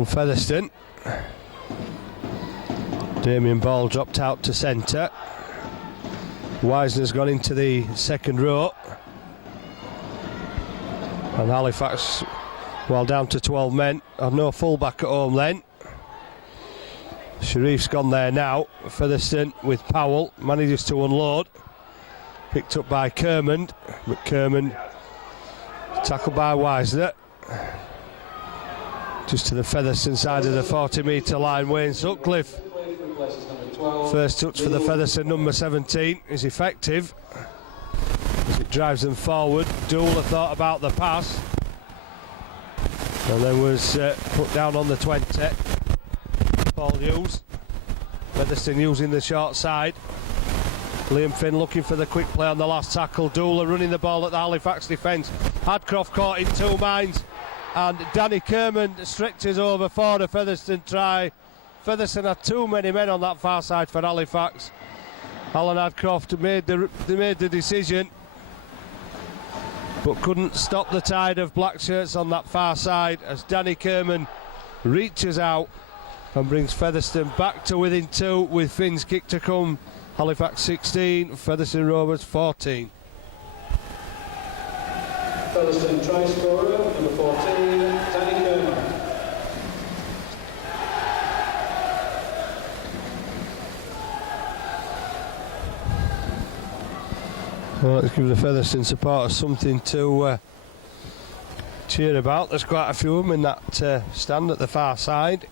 Featherstone. Damien Ball dropped out to centre. Wisner's gone into the second row. And Halifax, while down to 12 men, have no full-back at home then. Sharif's gone there now. Featherstone with Powell, manages to unload. Picked up by Kermond. McKermond tackled by Wisner. Just to the Featherstone side of the 40-metre line, Wayne Sutcliffe. First touch for the Featherstone, number 17, is effective as it drives them forward. Dooler thought about the pass and then was put down on the 20. Paul Hughes. Featherstone using the short side. Liam Finn looking for the quick play on the last tackle. Dooler running the ball at the Halifax defence. Hadcroft caught in 2 minds, and Danny Kermond stretches over for a Featherstone try. Featherstone had too many men on that far side for Halifax. Alan Hadcroft made the decision, but couldn't stop the tide of black shirts on that far side as Danny Kermond reaches out and brings Featherstone back to within 2 with Finn's kick to come. Halifax 16, Featherstone Rovers 14. Featherstone try scorer, number 14, Danny Kermond. Well, let's give the Featherstone supporters something to cheer about. There's quite a few of them in that stand at the far side.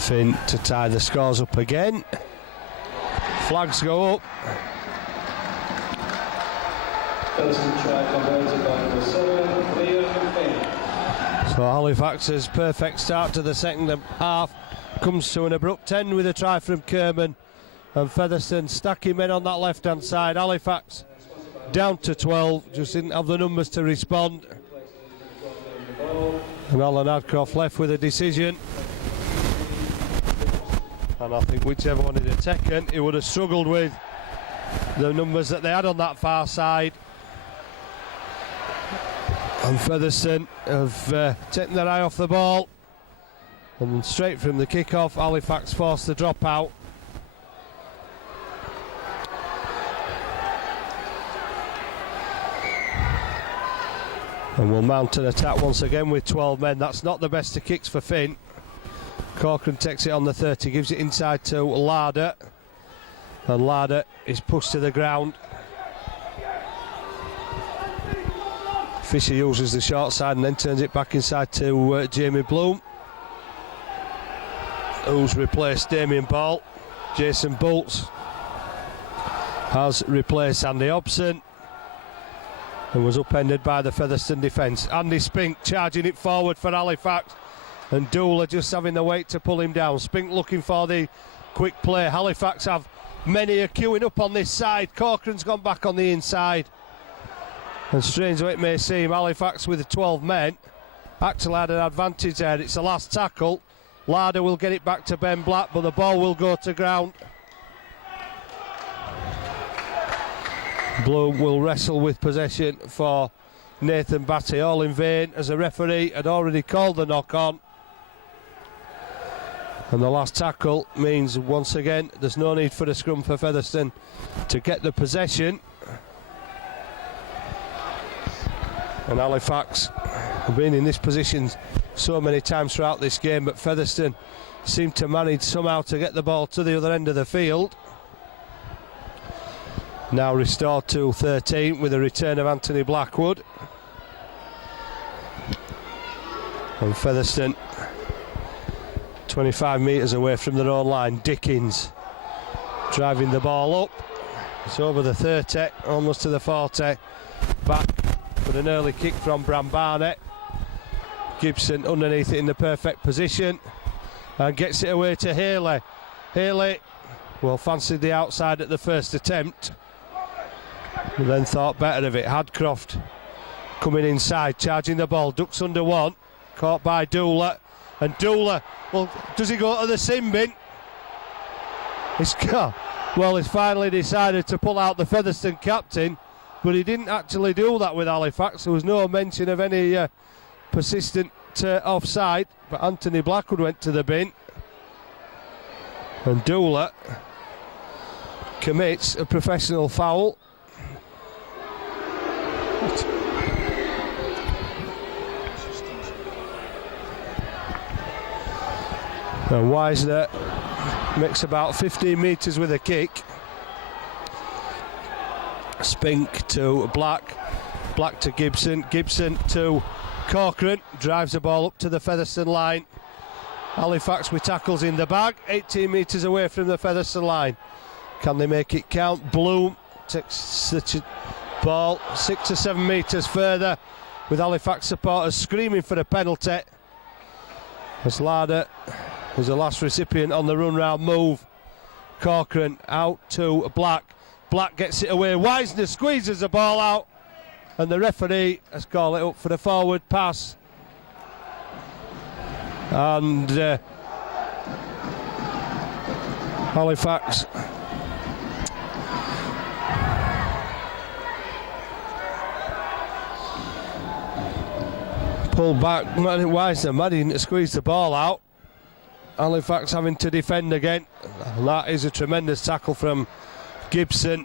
Finn to tie the scores up again. Flags go up. Featherstone try converted by number 7, Liam Finn. So Halifax's perfect start to the second half comes to an abrupt end with a try from Kerman, and Featherstone stacking men on that left hand side. Halifax down to 12, just didn't have the numbers to respond, and Alan Adcroft left with a decision. And I think whichever one he'd have taken, he would have struggled with the numbers that they had on that far side. And Featherstone have taken their eye off the ball, and straight from the kick-off, Halifax forced the drop out. And will mount an attack once again with 12 men. That's not the best of kicks for Finn. Corcoran takes it on the 30, gives it inside to Larder, and Larder is pushed to the ground. Fisher uses the short side and then turns it back inside to Jamie Bloom, who's replaced Damien Ball. Jason Bolts has replaced Andy Hobson and was upended by the Featherstone defence. Andy Spink charging it forward for Halifax, and Dooler just having the weight to pull him down. Spink looking for the quick play. Halifax have many are queuing up on this side. Corcoran's gone back on the inside, and strange though it may seem, Halifax with the 12 men actually had an advantage there. It's the last tackle. Larder will get it back to Ben Black, but the ball will go to ground. Bloom will wrestle with possession for Nathan Batty, all in vain, as the referee had already called the knock on. And the last tackle means once again there's no need for a scrum for Featherstone to get the possession. And Halifax have been in this position so many times throughout this game, but Featherstone seem to manage somehow to get the ball to the other end of the field. Now restored to 13 with a return of Anthony Blackwood. And Featherstone 25 metres away from their own line. Dickens driving the ball up. It's over the 30, almost to the 40. Back with an early kick from Bram Barnett. Gibson underneath it in the perfect position and gets it away to Haley. Haley, well, fancied the outside at the first attempt, but then thought better of it. Hadcroft coming inside, charging the ball, ducks under one, caught by Dooler, and Dooler, well, does he go to the sin bin? He's finally decided to pull out the Featherstone captain, but he didn't actually do that with Halifax. There was no mention of any persistent offside, but Anthony Blackwood went to the bin, and Dooler commits a professional foul. And Wisner makes about 15 metres with a kick. Spink to Black, Black to Gibson, Gibson to Corcoran, drives the ball up to the Featherstone line. Halifax with tackles in the bag, 18 metres away from the Featherstone line. Can they make it count? Bloom takes the ball 6 or 7 metres further, with Halifax supporters screaming for a penalty, as Larder was the last recipient on the run round move. Corcoran out to Black. Black gets it away. Wisner squeezes the ball out, and the referee has called it up for the forward pass. And Halifax pulled back. Wisner managing to squeeze the ball out. Halifax having to defend again. And that is a tremendous tackle from Gibson.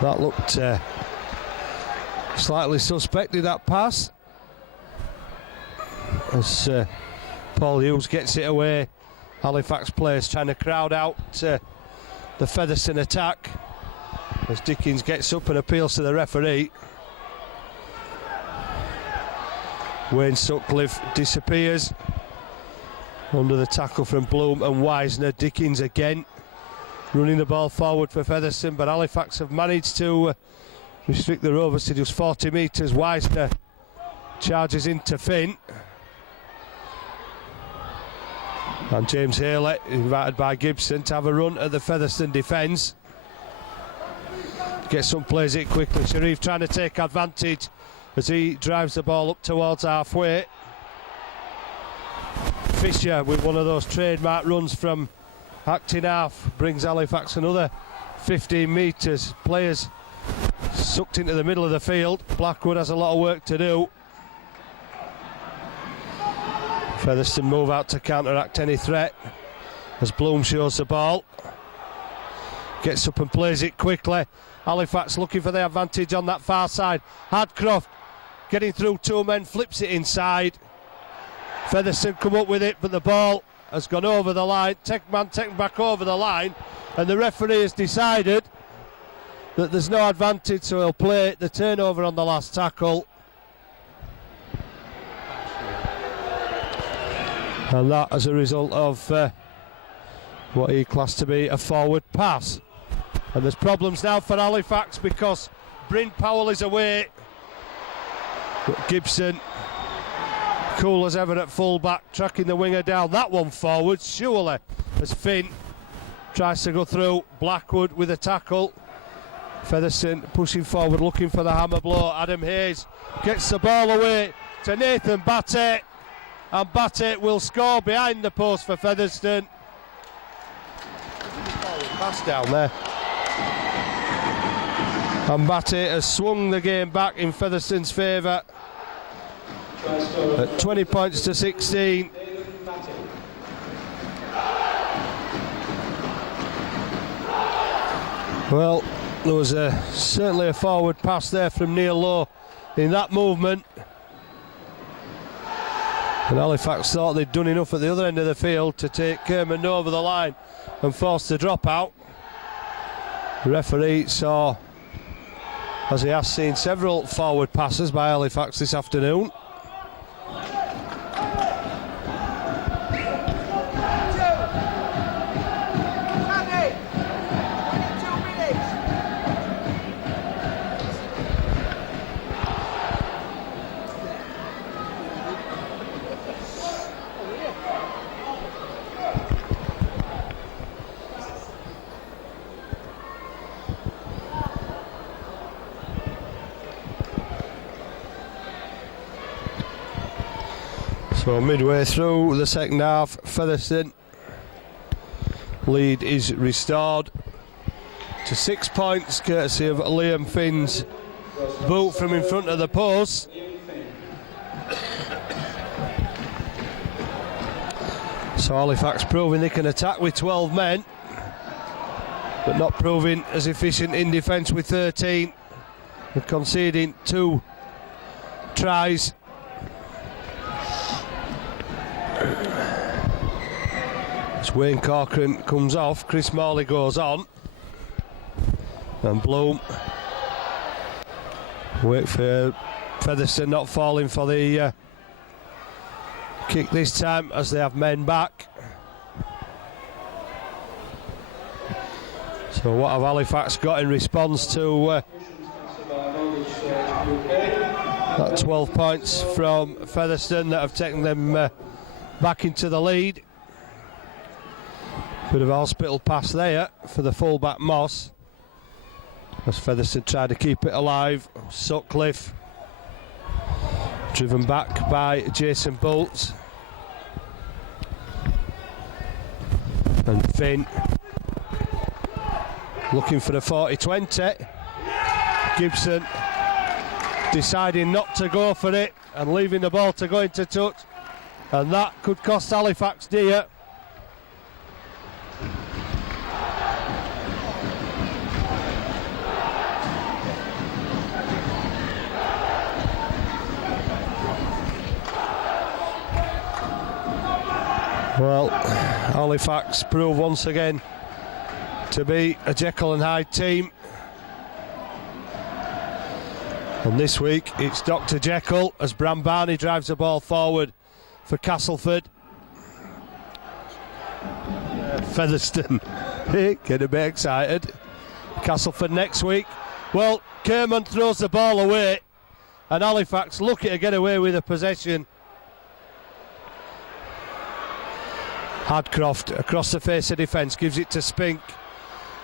That looked slightly suspected, that pass, as Paul Hughes gets it away. Halifax players trying to crowd out the Featherstone attack, as Dickens gets up and appeals to the referee. Wayne Sutcliffe disappears under the tackle from Bloom and Wisner. Dickens again running the ball forward for Featherstone, but Halifax have managed to restrict the Rovers to just 40 metres. Wisner charges into Finn, and James Haley, invited by Gibson to have a run at the Featherstone defence. Gets some, plays it quickly. Sharif trying to take advantage as he drives the ball up towards halfway. Fisher with one of those trademark runs from acting half brings Halifax another 15 metres. Players sucked into the middle of the field. Blackwood has a lot of work to do. Featherstone move out to counteract any threat as Bloom shows the ball. Gets up and plays it quickly. Halifax looking for the advantage on that far side. Hardcroft getting through two men, flips it inside. Featherstone come up with it, but the ball has gone over the line. Taken back over the line, and the referee has decided that there's no advantage, so he'll play the turnover on the last tackle. And that as a result of what he classed to be a forward pass. And there's problems now for Halifax because Bryn Powell is away. But Gibson, cool as ever at full-back, tracking the winger down. That one forward, surely, as Finn tries to go through. Blackwood with a tackle. Featherstone pushing forward, looking for the hammer blow. Adam Hayes gets the ball away to Nathan Batte. And Batte will score behind the post for Featherstone. Pass down there. And Batte has swung the game back in Featherstone's favour at 20 points to 16. Well, there was certainly a forward pass there from Neil Lowe in that movement. And Halifax thought they'd done enough at the other end of the field to take Kerman over the line and force the drop out. The referee saw, as he has seen, several forward passes by Halifax this afternoon. So midway through the second half, Featherstone lead is restored to 6 points, courtesy of Liam Finn's boot from in front of the post. So Halifax proving they can attack with 12 men, but not proving as efficient in defence with 13. They're conceding 2 tries. As Wayne Corcoran comes off, Chris Morley goes on, and Bloom wait for Featherstone not falling for the kick this time as they have men back. So what have Halifax got in response to that 12 points from Featherstone that have taken them back into the lead? Bit of a hospital pass there for the fullback Moss as Featherstone tried to keep it alive. Sutcliffe driven back by Jason Bolts, and Finn looking for the 40-20. Gibson deciding not to go for it and leaving the ball to go into touch, and that could cost Halifax dear. Well, Halifax prove once again to be a Jekyll and Hyde team. And this week it's Dr. Jekyll as Bram Barney drives the ball forward for Castleford. Featherstone get a bit excited. Castleford next week. Well, Kerman throws the ball away and Halifax lucky to get away with the possession. Hadcroft across the face of defence, gives it to Spink.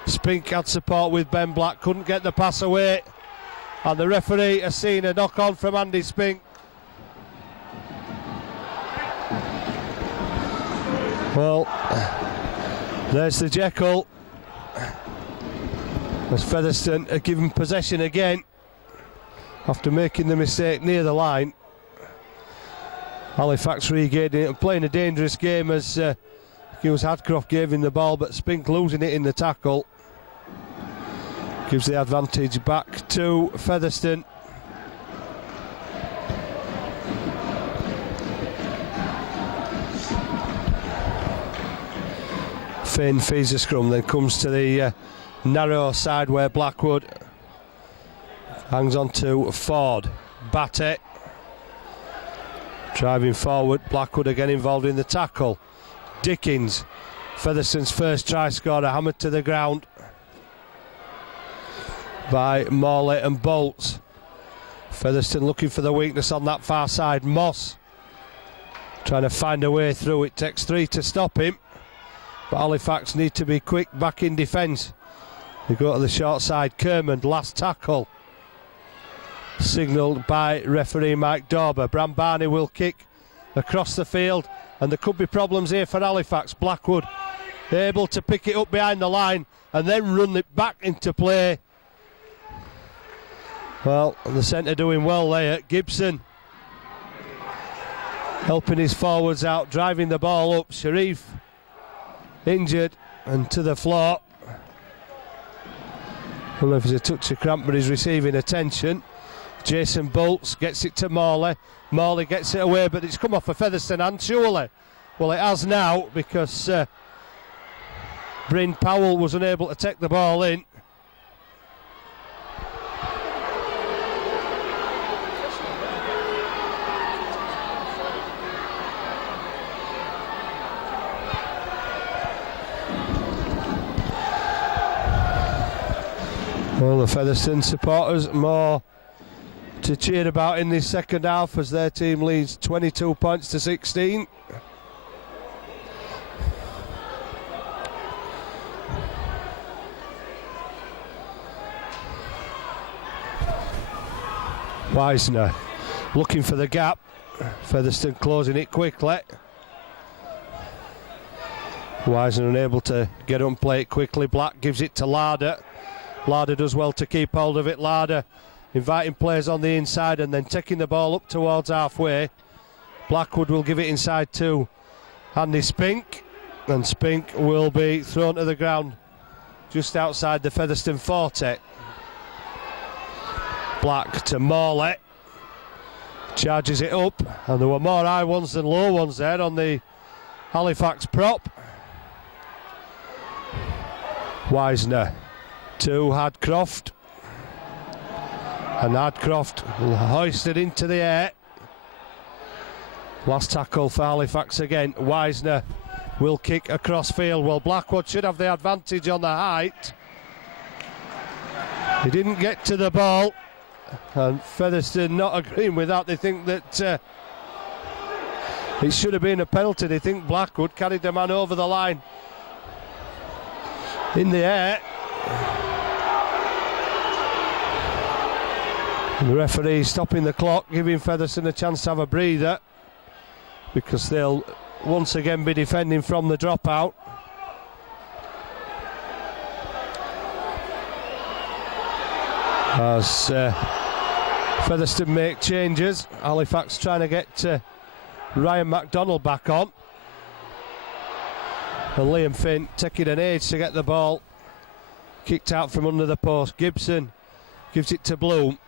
Spink had support with Ben Black, couldn't get the pass away. And the referee has seen a knock on from Andy Spink. Well, there's the Jekyll. As Featherstone are given possession again after making the mistake near the line. Halifax regaining it and playing a dangerous game as Hughes Hadcroft gave him the ball, but Spink losing it in the tackle. Gives the advantage back to Featherstone. Finn feeds the scrum, then comes to the narrow side where Blackwood hangs on to Ford. Batty driving forward, Blackwood again involved in the tackle. Dickens, Featherstone's first try scorer, hammered to the ground by Morley and Bolts. Featherstone looking for the weakness on that far side. Moss trying to find a way through. It takes three to stop him, but Halifax need to be quick back in defence. They go to the short side. Kermond, last tackle signalled by referee Mike Dauber. Bram Barney will kick across the field, and there could be problems here for Halifax. Blackwood able to pick it up behind the line and then run it back into play. Well, the centre doing well there. Gibson helping his forwards out, driving the ball up. Sharif injured and to the floor. I don't know if it's a touch of cramp, but he's receiving attention. Jason Bolts gets it to Morley. Morley gets it away, but it's come off a Featherstone hand, surely. Well, it has now, because Bryn Powell was unable to take the ball in. Well, the Featherstone supporters more to cheer about in this second half as their team leads 22 points to 16. Wisner looking for the gap. Featherstone closing it quickly. Wisner unable to get up and play it quickly. Black gives it to Larder. Larder does well to keep hold of it. Larder inviting players on the inside and then taking the ball up towards halfway. Blackwood will give it inside to Andy Spink, and Spink will be thrown to the ground just outside the Featherstone 40. Black to Morley, charges it up, and there were more high ones than low ones there on the Halifax prop. Wisner to Hadcroft, and Hadcroft hoisted into the air. Last tackle for Halifax again. Wisner will kick across field. Well, Blackwood should have the advantage on the height. He didn't get to the ball, and Featherstone not agreeing with that. They think that it should have been a penalty. They think Blackwood carried the man over the line in the air. The referee stopping the clock, giving Featherstone a chance to have a breather, because they'll once again be defending from the dropout. As Featherstone make changes, Halifax trying to get Ryan MacDonald back on. And Liam Finn taking an age to get the ball kicked out from under the post. Gibson gives it to Bloom.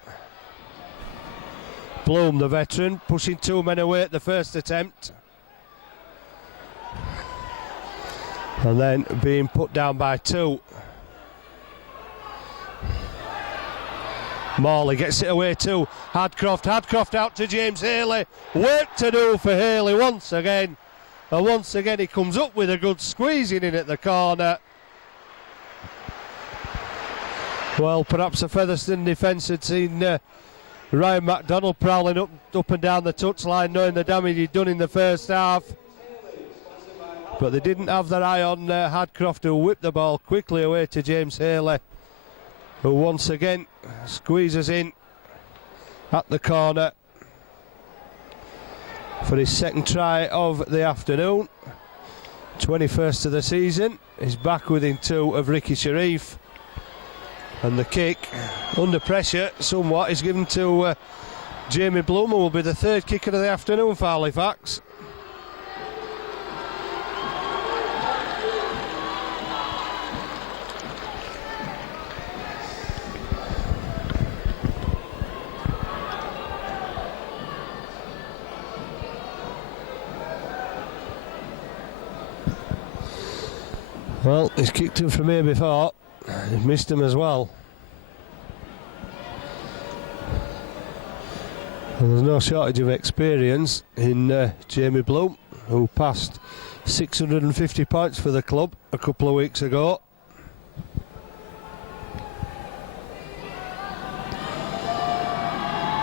Bloom, the veteran, pushing two men away at the first attempt, and then being put down by two. Morley gets it away to Hadcroft. Hadcroft out to James Haley. Work to do for Haley once again. And once again he comes up with a good squeezing in at the corner. Well, perhaps the Featherstone defence had seen Ryan McDonald prowling up and down the touchline, knowing the damage he'd done in the first half. But they didn't have their eye on Hadcroft, who whipped the ball quickly away to James Haley, who once again squeezes in at the corner for his second try of the afternoon. 21st of the season. He's back within 2 of Ricky Sharif. And the kick, under pressure somewhat, is given to Jamie Bloom, who will be the 3rd kicker of the afternoon for Halifax. Well, he's kicked him from here before. He's missed him as well. And there's no shortage of experience in Jamie Bloom, who passed 650 points for the club a couple of weeks ago.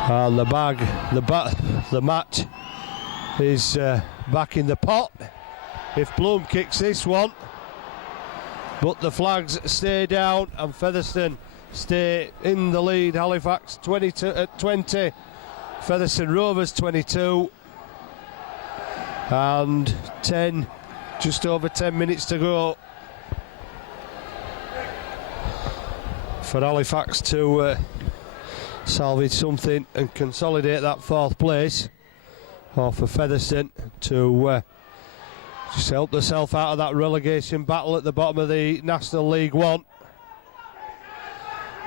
And the match is back in the pot if Bloom kicks this one. But the flags stay down and Featherstone stay in the lead. Halifax 20, Featherstone Rovers 22, and just over 10 minutes to go for Halifax to salvage something and consolidate that 4th place, or for Featherstone to just help themselves out of that relegation battle at the bottom of the National League One.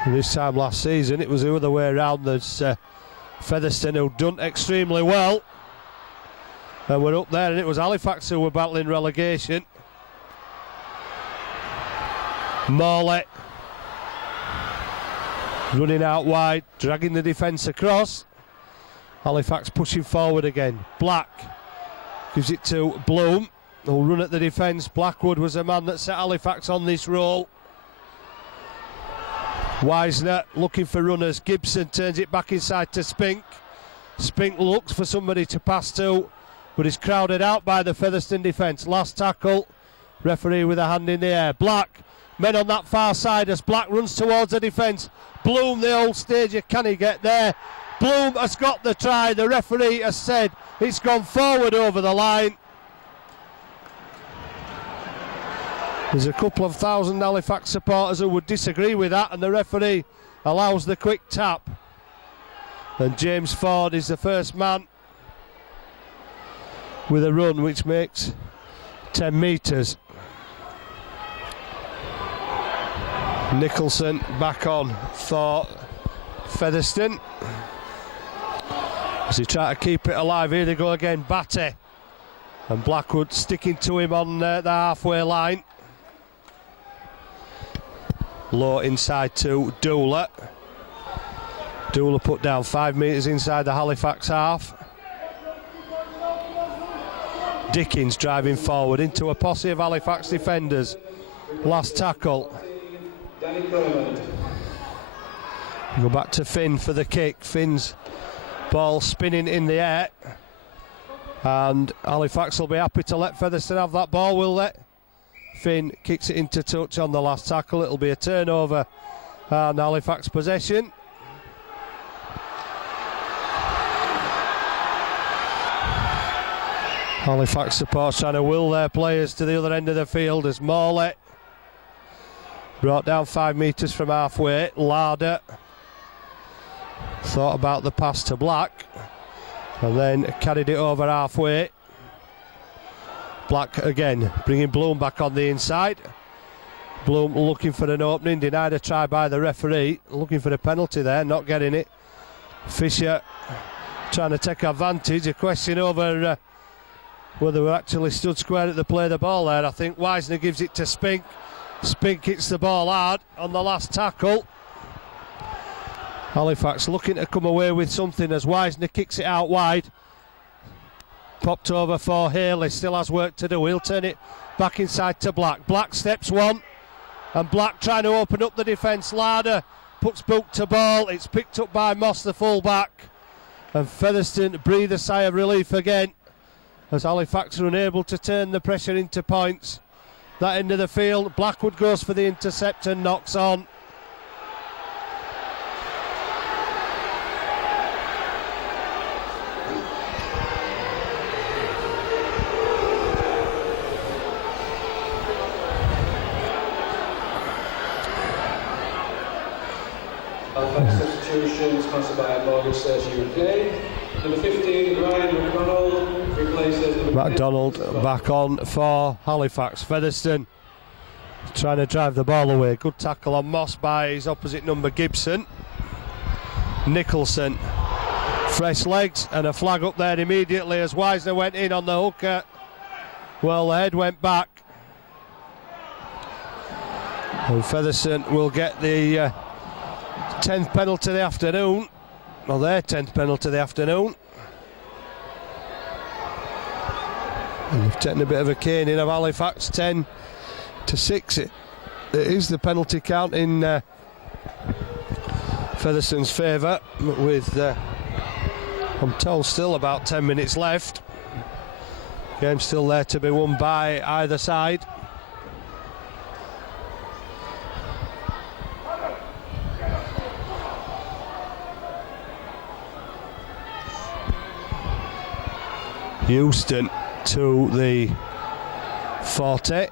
And this time last season it was the other way around. There's Featherstone who'd done extremely well and were up there, and it was Halifax who were battling relegation. Morley running out wide, dragging the defence across. Halifax pushing forward again. Black gives it to Bloom, who'll run at the defence. Blackwood was the man that set Halifax on this roll. Wisner looking for runners. Gibson turns it back inside to Spink. Spink looks for somebody to pass to, but is crowded out by the Featherstone defence. Last tackle, referee with a hand in the air. Black, men on that far side as Black runs towards the defence. Bloom, the old stager, can he get there? Bloom has got the try. The referee has said it's gone forward over the line. There's a couple of thousand Halifax supporters who would disagree with that, and the referee allows the quick tap. And James Ford is the first man with a run which makes 10 metres. Nicholson back on for Featherstone as he try to keep it alive. Here they go again, Batty, and Blackwood sticking to him on the halfway line. Low inside to Dooler. Dooler put down 5 metres inside the Halifax half. Dickens driving forward into a posse of Halifax defenders. Last tackle. Go back to Finn for the kick. Finn's ball spinning in the air, and Halifax will be happy to let Featherstone have that ball, will they? Finn kicks it into touch on the last tackle. It'll be a turnover and Halifax possession. Halifax supporters trying to will their players to the other end of the field as Morley brought down 5 metres from halfway. Larder thought about the pass to Black and then carried it over halfway. Black again, bringing Bloom back on the inside. Bloom looking for an opening, denied a try by the referee, looking for a penalty there, not getting it. Fisher trying to take advantage. A question over whether we actually stood square at the play of the ball there. I think Wisner gives it to Spink. Spink hits the ball hard on the last tackle. Halifax looking to come away with something as Wisner kicks it out wide. Popped over for Haley, still has work to do. He'll turn it back inside to Black. Black steps one, and Black trying to open up the defence. Larder puts boot to ball. It's picked up by Moss, the full-back. And Featherstone breathe a sigh of relief again, as Halifax are unable to turn the pressure into points. That end of the field, Blackwood goes for the intercept and knocks on. Substitution sponsored by Morgan Search UK. Number 15, Ryan McDonald replaces number McDonald back on for Halifax. Featherstone trying to drive the ball away. Good tackle on Moss by his opposite number, Gibson. Nicholson. Fresh legs and a flag up there immediately as Wisner went in on the hooker. Well, the head went back. And Featherstone will get the 10th penalty of the afternoon. Well, their 10th penalty of the afternoon. And they've taken a bit of a caning of Halifax, 10-6. It is the penalty count in Featherstone's favour, with I'm told still about 10 minutes left. Game still there to be won by either side. Houston to the 40.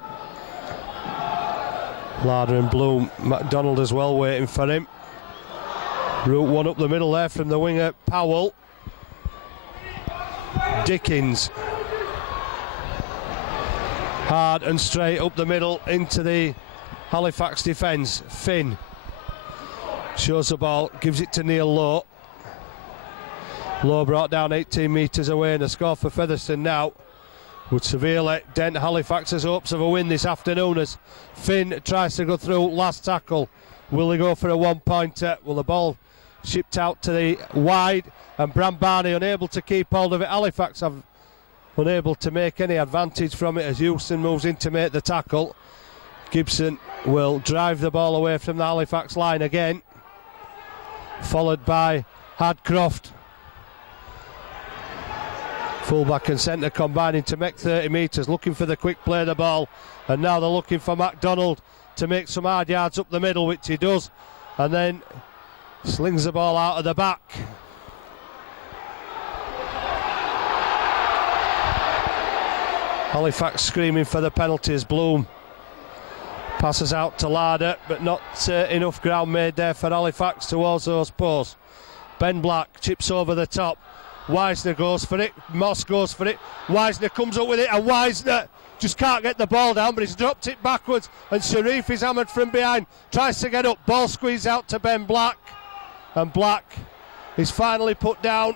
Larder and Bloom. McDonald as well waiting for him. Route one up the middle there from the winger Powell. Dickens. Hard and straight up the middle into the Halifax defence. Finn shows the ball, gives it to Neil Lowe. Lowe brought down 18 metres away, and a score for Featherstone now would severely dent Halifax's hopes of a win this afternoon as Finn tries to go through. Last tackle. Will he go for a one-pointer? Well, the ball shipped out to the wide, and Bram Barney unable to keep hold of it. Halifax have unable to make any advantage from it as Houston moves in to make the tackle. Gibson will drive the ball away from the Halifax line again, followed by Hadcroft. Fullback and centre combining to make 30 metres, looking for the quick play of the ball, and now they're looking for McDonald to make some hard yards up the middle, which he does, and then slings the ball out of the back. Halifax screaming for the penalties. Bloom passes out to Larder, but not enough ground made there for Halifax towards those posts. Ben Black chips over the top. Wisner goes for it, Moss goes for it, Wisner comes up with it, and Wisner just can't get the ball down, but he's dropped it backwards, and Sharif is hammered from behind, tries to get up, ball squeezed out to Ben Black, and Black is finally put down.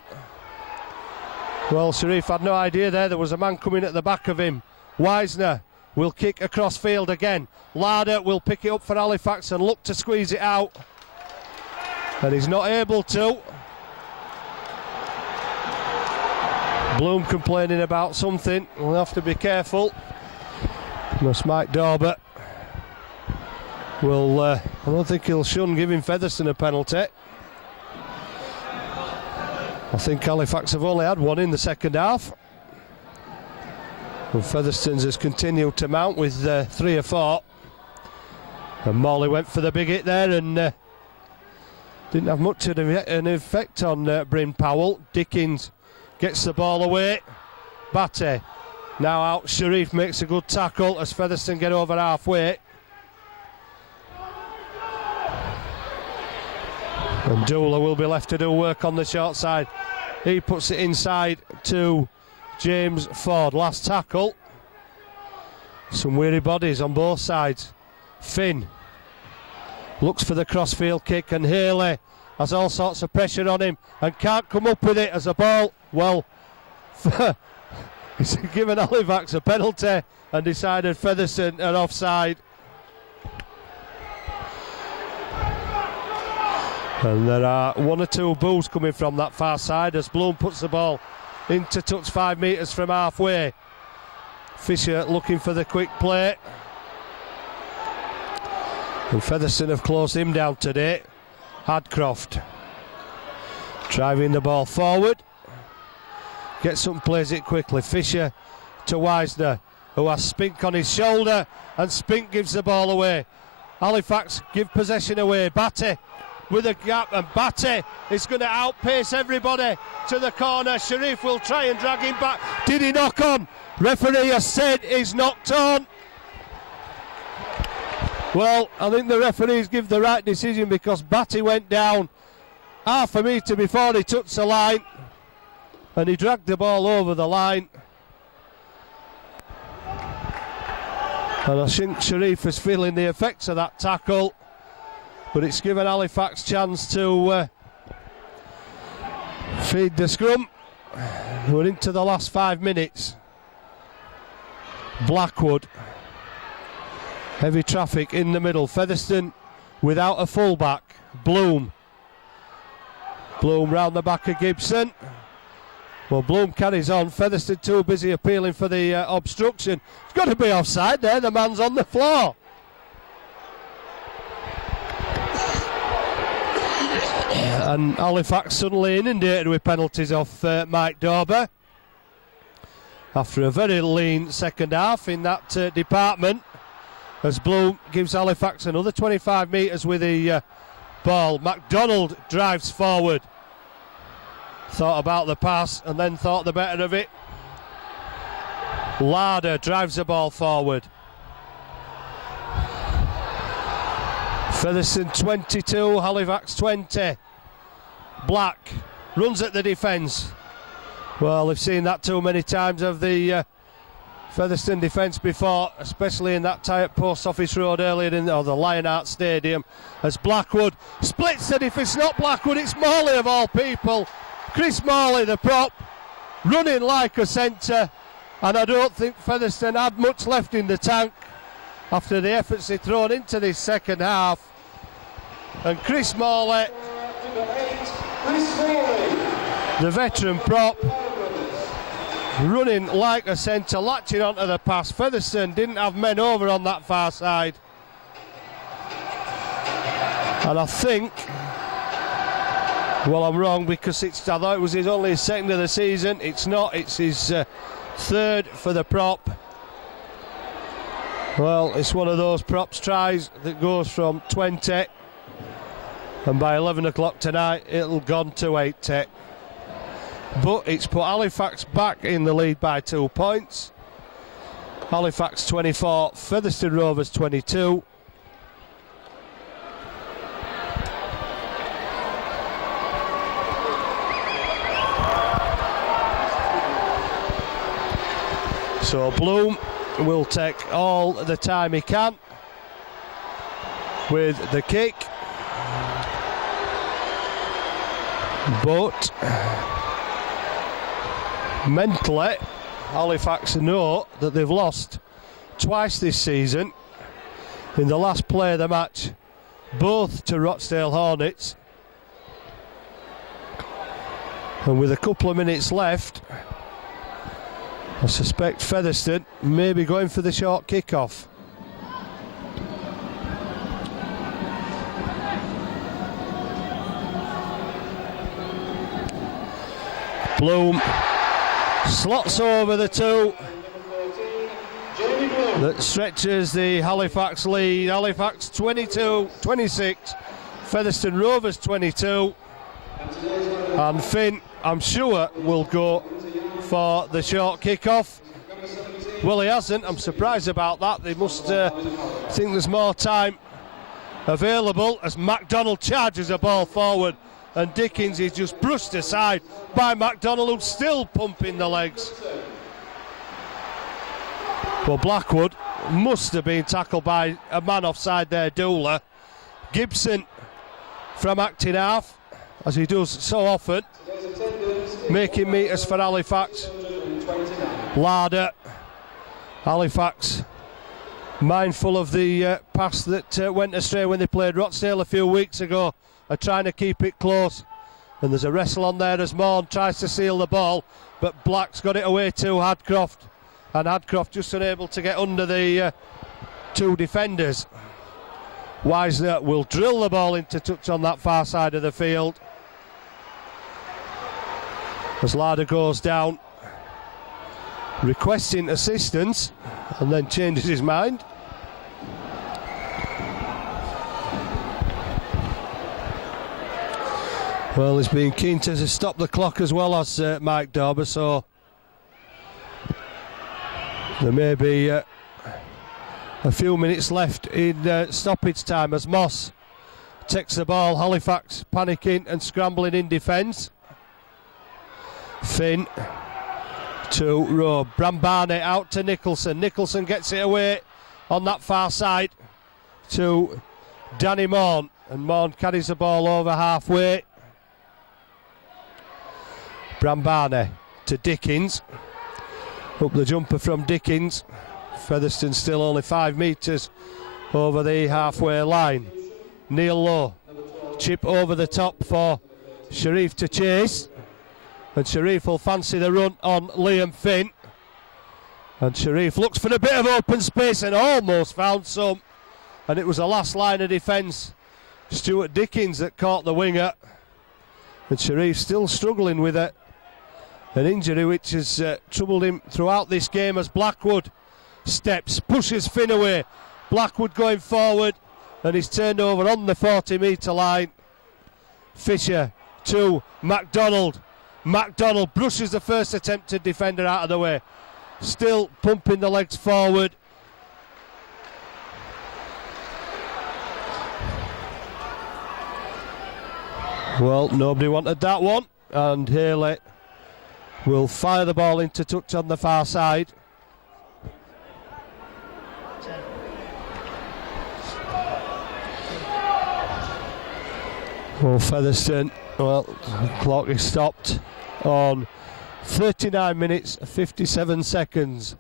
Well, Sharif had no idea there was a man coming at the back of him. Wisner will kick across field again. Larder will pick it up for Halifax and look to squeeze it out, and he's not able to. Bloom complaining about something. We'll have to be careful. Mike Dauber will, I don't think he'll shun giving Featherstone a penalty. I think Halifax have only had one in the second half. And Featherstone's has continued to mount with 3 or 4. And Morley went for the big hit there and didn't have much of an effect on Bryn Powell. Dickens gets the ball away. Batty now out. Sharif makes a good tackle as Featherstone get over halfway. And Doola will be left to do work on the short side. He puts it inside to James Ford. Last tackle. Some weary bodies on both sides. Finn looks for the crossfield kick, and Haley has all sorts of pressure on him and can't come up with it as a ball. Well, he's given Halifax a penalty and decided Featherstone are offside. And there are one or two boos coming from that far side as Bloom puts the ball into touch 5 metres from halfway. Fisher looking for the quick play. And Featherstone have closed him down today. Hadcroft driving the ball forward. Gets up and plays it quickly. Fisher to Wisner, who has Spink on his shoulder, and Spink gives the ball away. Halifax give possession away. Batty with a gap, and Batty is going to outpace everybody to the corner. Sharif will try and drag him back. Did he knock on? Referee has said he's knocked on. Well, I think the referees give the right decision because Batty went down half a metre before he touched the line, and he dragged the ball over the line. And I think Sharif is feeling the effects of that tackle, but it's given Halifax chance to feed the scrum. We're into the last 5 minutes. Blackwood, heavy traffic in the middle. Featherstone without a fullback. Bloom round the back of Gibson. Well, Bloom carries on. Featherstone too busy appealing for the obstruction. It's got to be offside there. The man's on the floor. And Halifax suddenly inundated with penalties off Mike Dauber. After a very lean second half in that department, as Bloom gives Halifax another 25 metres with the ball. MacDonald drives forward. Thought about the pass and then thought the better of it. Larder drives the ball forward. Featherstone 22, Halifax 20. Black runs at the defence. Well, they've seen that too many times of the Featherstone defence before, especially in that tie at Post Office Road earlier in the Lionheart Stadium, as Blackwood splits it. If it's not Blackwood, it's Morley of all people. Chris Morley, the prop, running like a centre, and I don't think Featherstone had much left in the tank after the efforts they've thrown into this second half. And Chris Morley, the veteran prop, running like a centre, latching onto the pass. Featherstone didn't have men over on that far side. And I think, well, I'm wrong because I thought it was only his second of the season. It's not, it's his third for the prop. Well, it's one of those props tries that goes from 20, and by 11 o'clock tonight it'll gone to 80. But it's put Halifax back in the lead by 2 points. Halifax 24, Featherstone Rovers 22. So Bloom will take all the time he can with the kick, but mentally Halifax know that they've lost twice this season. In the last play of the match, both to Rochdale Hornets, and with a couple of minutes left, I suspect Featherstone may be going for the short kick-off. Bloom slots over the two. That stretches the Halifax lead. Halifax 22-26, Featherstone Rovers 22. And Finn, I'm sure, will go for the short kick-off. Well, he hasn't. I'm surprised about that. They must think there's more time available as MacDonald charges a ball forward, and Dickens is just brushed aside by MacDonald, who's still pumping the legs. Well, Blackwood must have been tackled by a man offside there, Dooler. Gibson from acting half, as he does so often, making metres for Halifax. Larder, Halifax, mindful of the pass that went astray when they played Rochdale a few weeks ago. are trying to keep it close. And there's a wrestle on there as Morn tries to seal the ball, but Black's got it away to Hadcroft. And Hadcroft just unable to get under the two defenders. Wisner will drill the ball into touch on that far side of the field. As Larder goes down, requesting assistance, and then changes his mind. Well, he's been keen to stop the clock as well as Mike Dauber, so there may be a few minutes left in stoppage time as Moss takes the ball. Halifax panicking and scrambling in defence. Finn to Rowe. Brambane out to Nicholson. Nicholson gets it away on that far side to Danny Morn, and Morn carries the ball over halfway. Brambane to Dickens. Up the jumper from Dickens. Featherstone still only 5 metres over the halfway line. Neil Lowe. Chip over the top for Sharif to chase. And Sharif will fancy the run on Liam Finn. And Sharif looks for a bit of open space and almost found some. And it was the last line of defence, Stuart Dickens, that caught the winger. And Sharif still struggling with an injury which has troubled him throughout this game as Blackwood steps, pushes Finn away. Blackwood going forward, and he's turned over on the 40-metre line. Fisher to MacDonald. MacDonald brushes the first attempted defender out of the way. Still pumping the legs forward. Well, nobody wanted that one, and Haley will fire the ball into touch on the far side. Well, Featherstone, well, the clock is stopped on 39 minutes 57 seconds.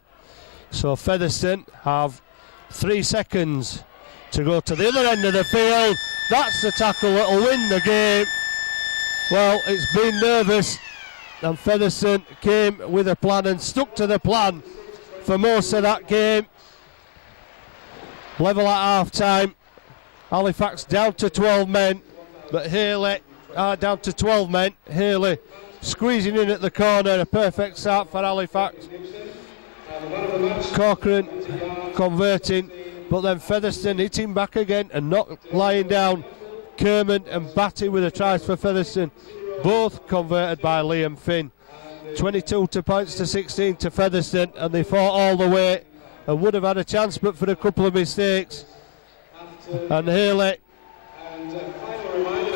So Featherstone have 3 seconds to go to the other end of the field. That's the tackle that will win the game. Well, it's been nervous, and Featherstone came with a plan and stuck to the plan for most of that game. Level at half time. Halifax down to 12 men, but Haley down to 12 men. Haley squeezing in at the corner, a perfect start for Halifax. Corcoran converting, but then Featherstone hitting back again and not lying down. Kerman and Batty with a tries for Featherstone, both converted by Liam Finn. 22 points to 16 to Featherstone, and they fought all the way and would have had a chance but for a couple of mistakes. And Haley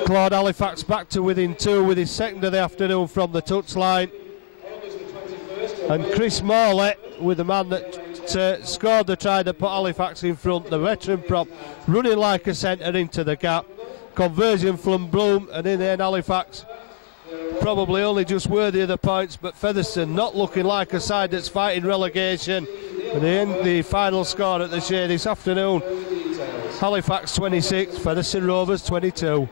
clawed Halifax back to within 2 with his second of the afternoon from the touchline. And Chris Morley, with the man that scored the try that put Halifax in front, the veteran prop, running like a centre into the gap. Conversion from Bloom, and in the end Halifax probably only just worthy of the points, but Featherstone not looking like a side that's fighting relegation. And the final score at the Shea this afternoon, Halifax 26, Featherstone Rovers 22.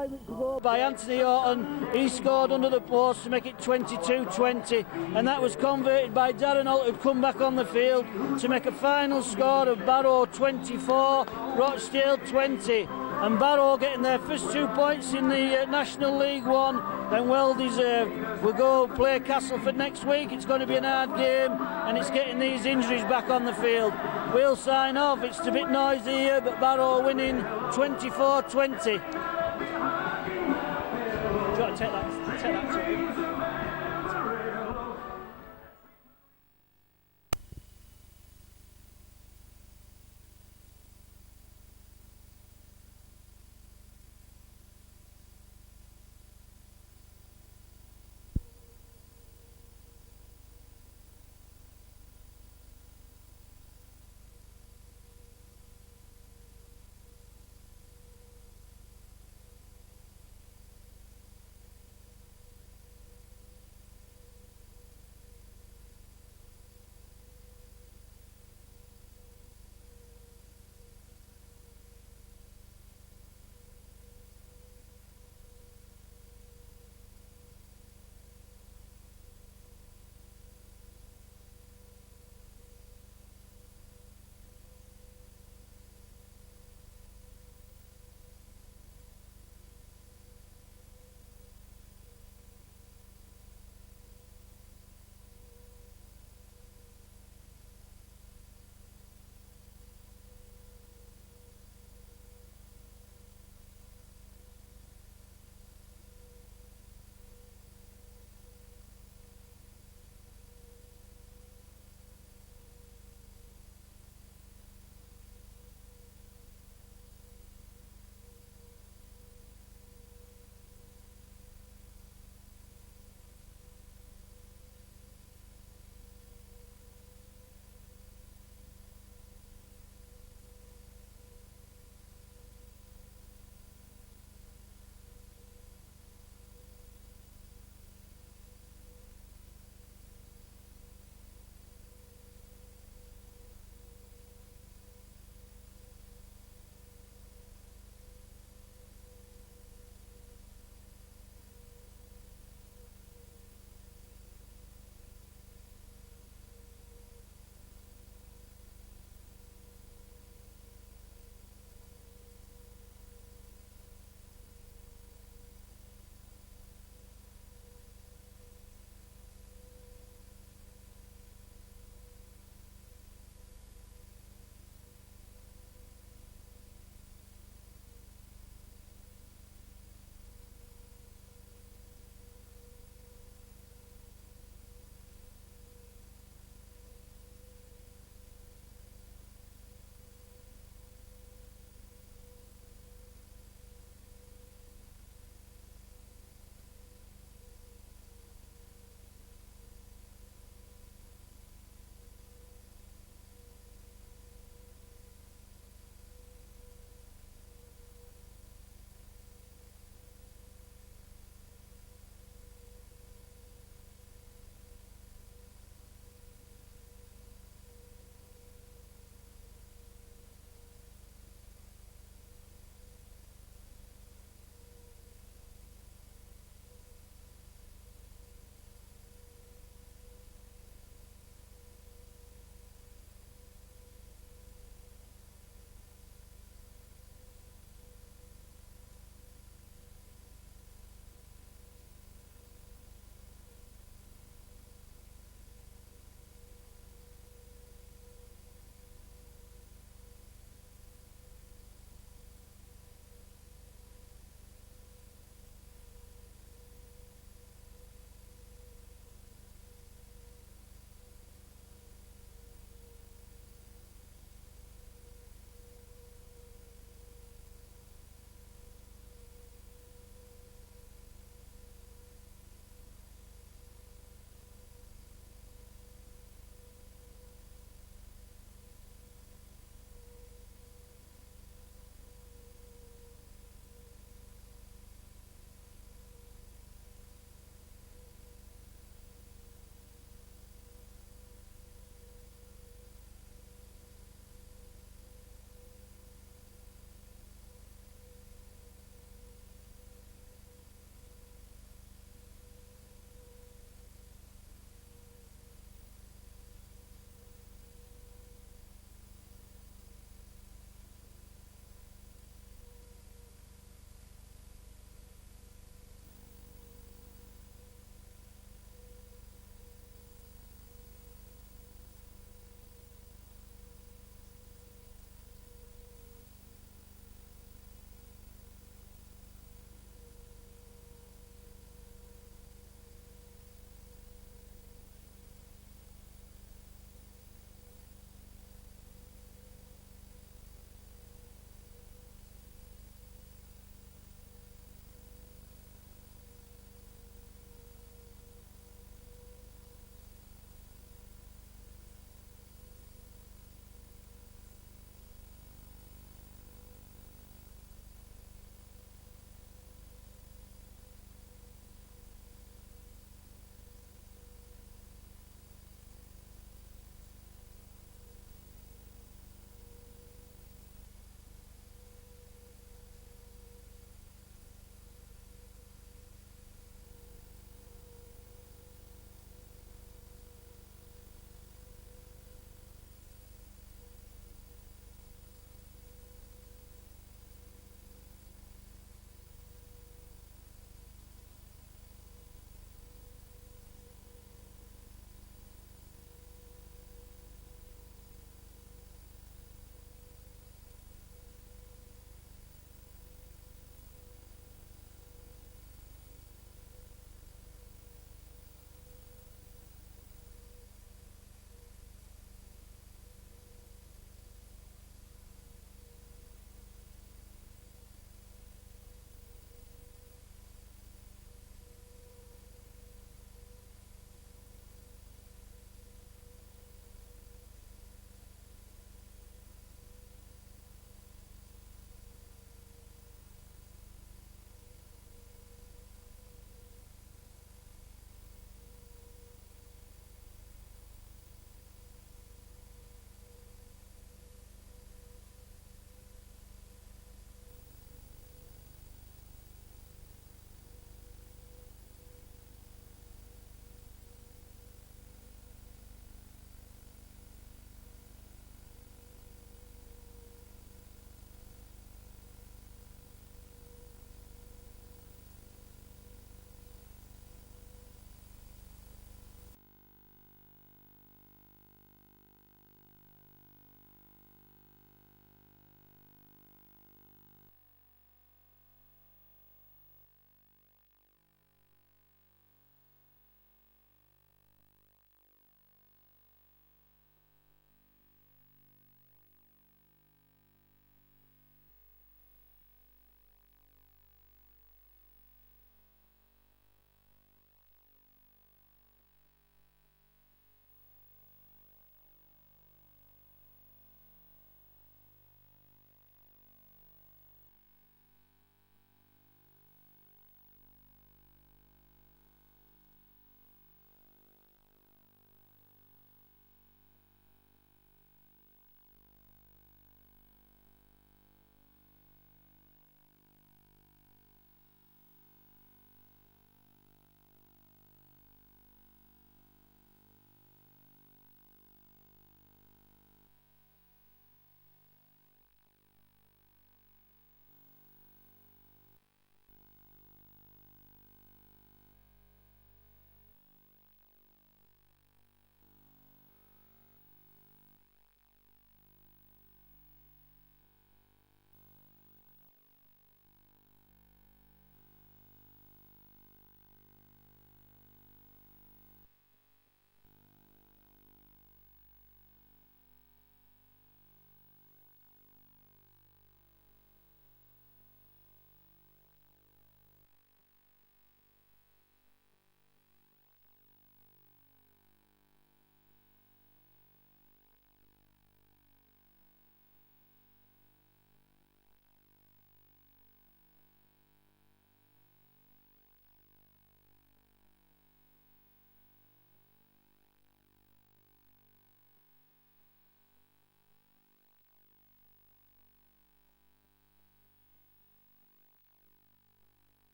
To go by Anthony Orton. He scored under the post to make it 22-20, and that was converted by Darren Holt, who'd come back on the field to make a final score of Barrow 24, Rochdale 20, and Barrow getting their first 2 points in the National League One and well deserved. We'll go play Castleford next week. It's going to be an hard game, and it's getting these injuries back on the field. We'll sign off. It's a bit noisy here, but Barrow winning 24-20. Do you want to take that?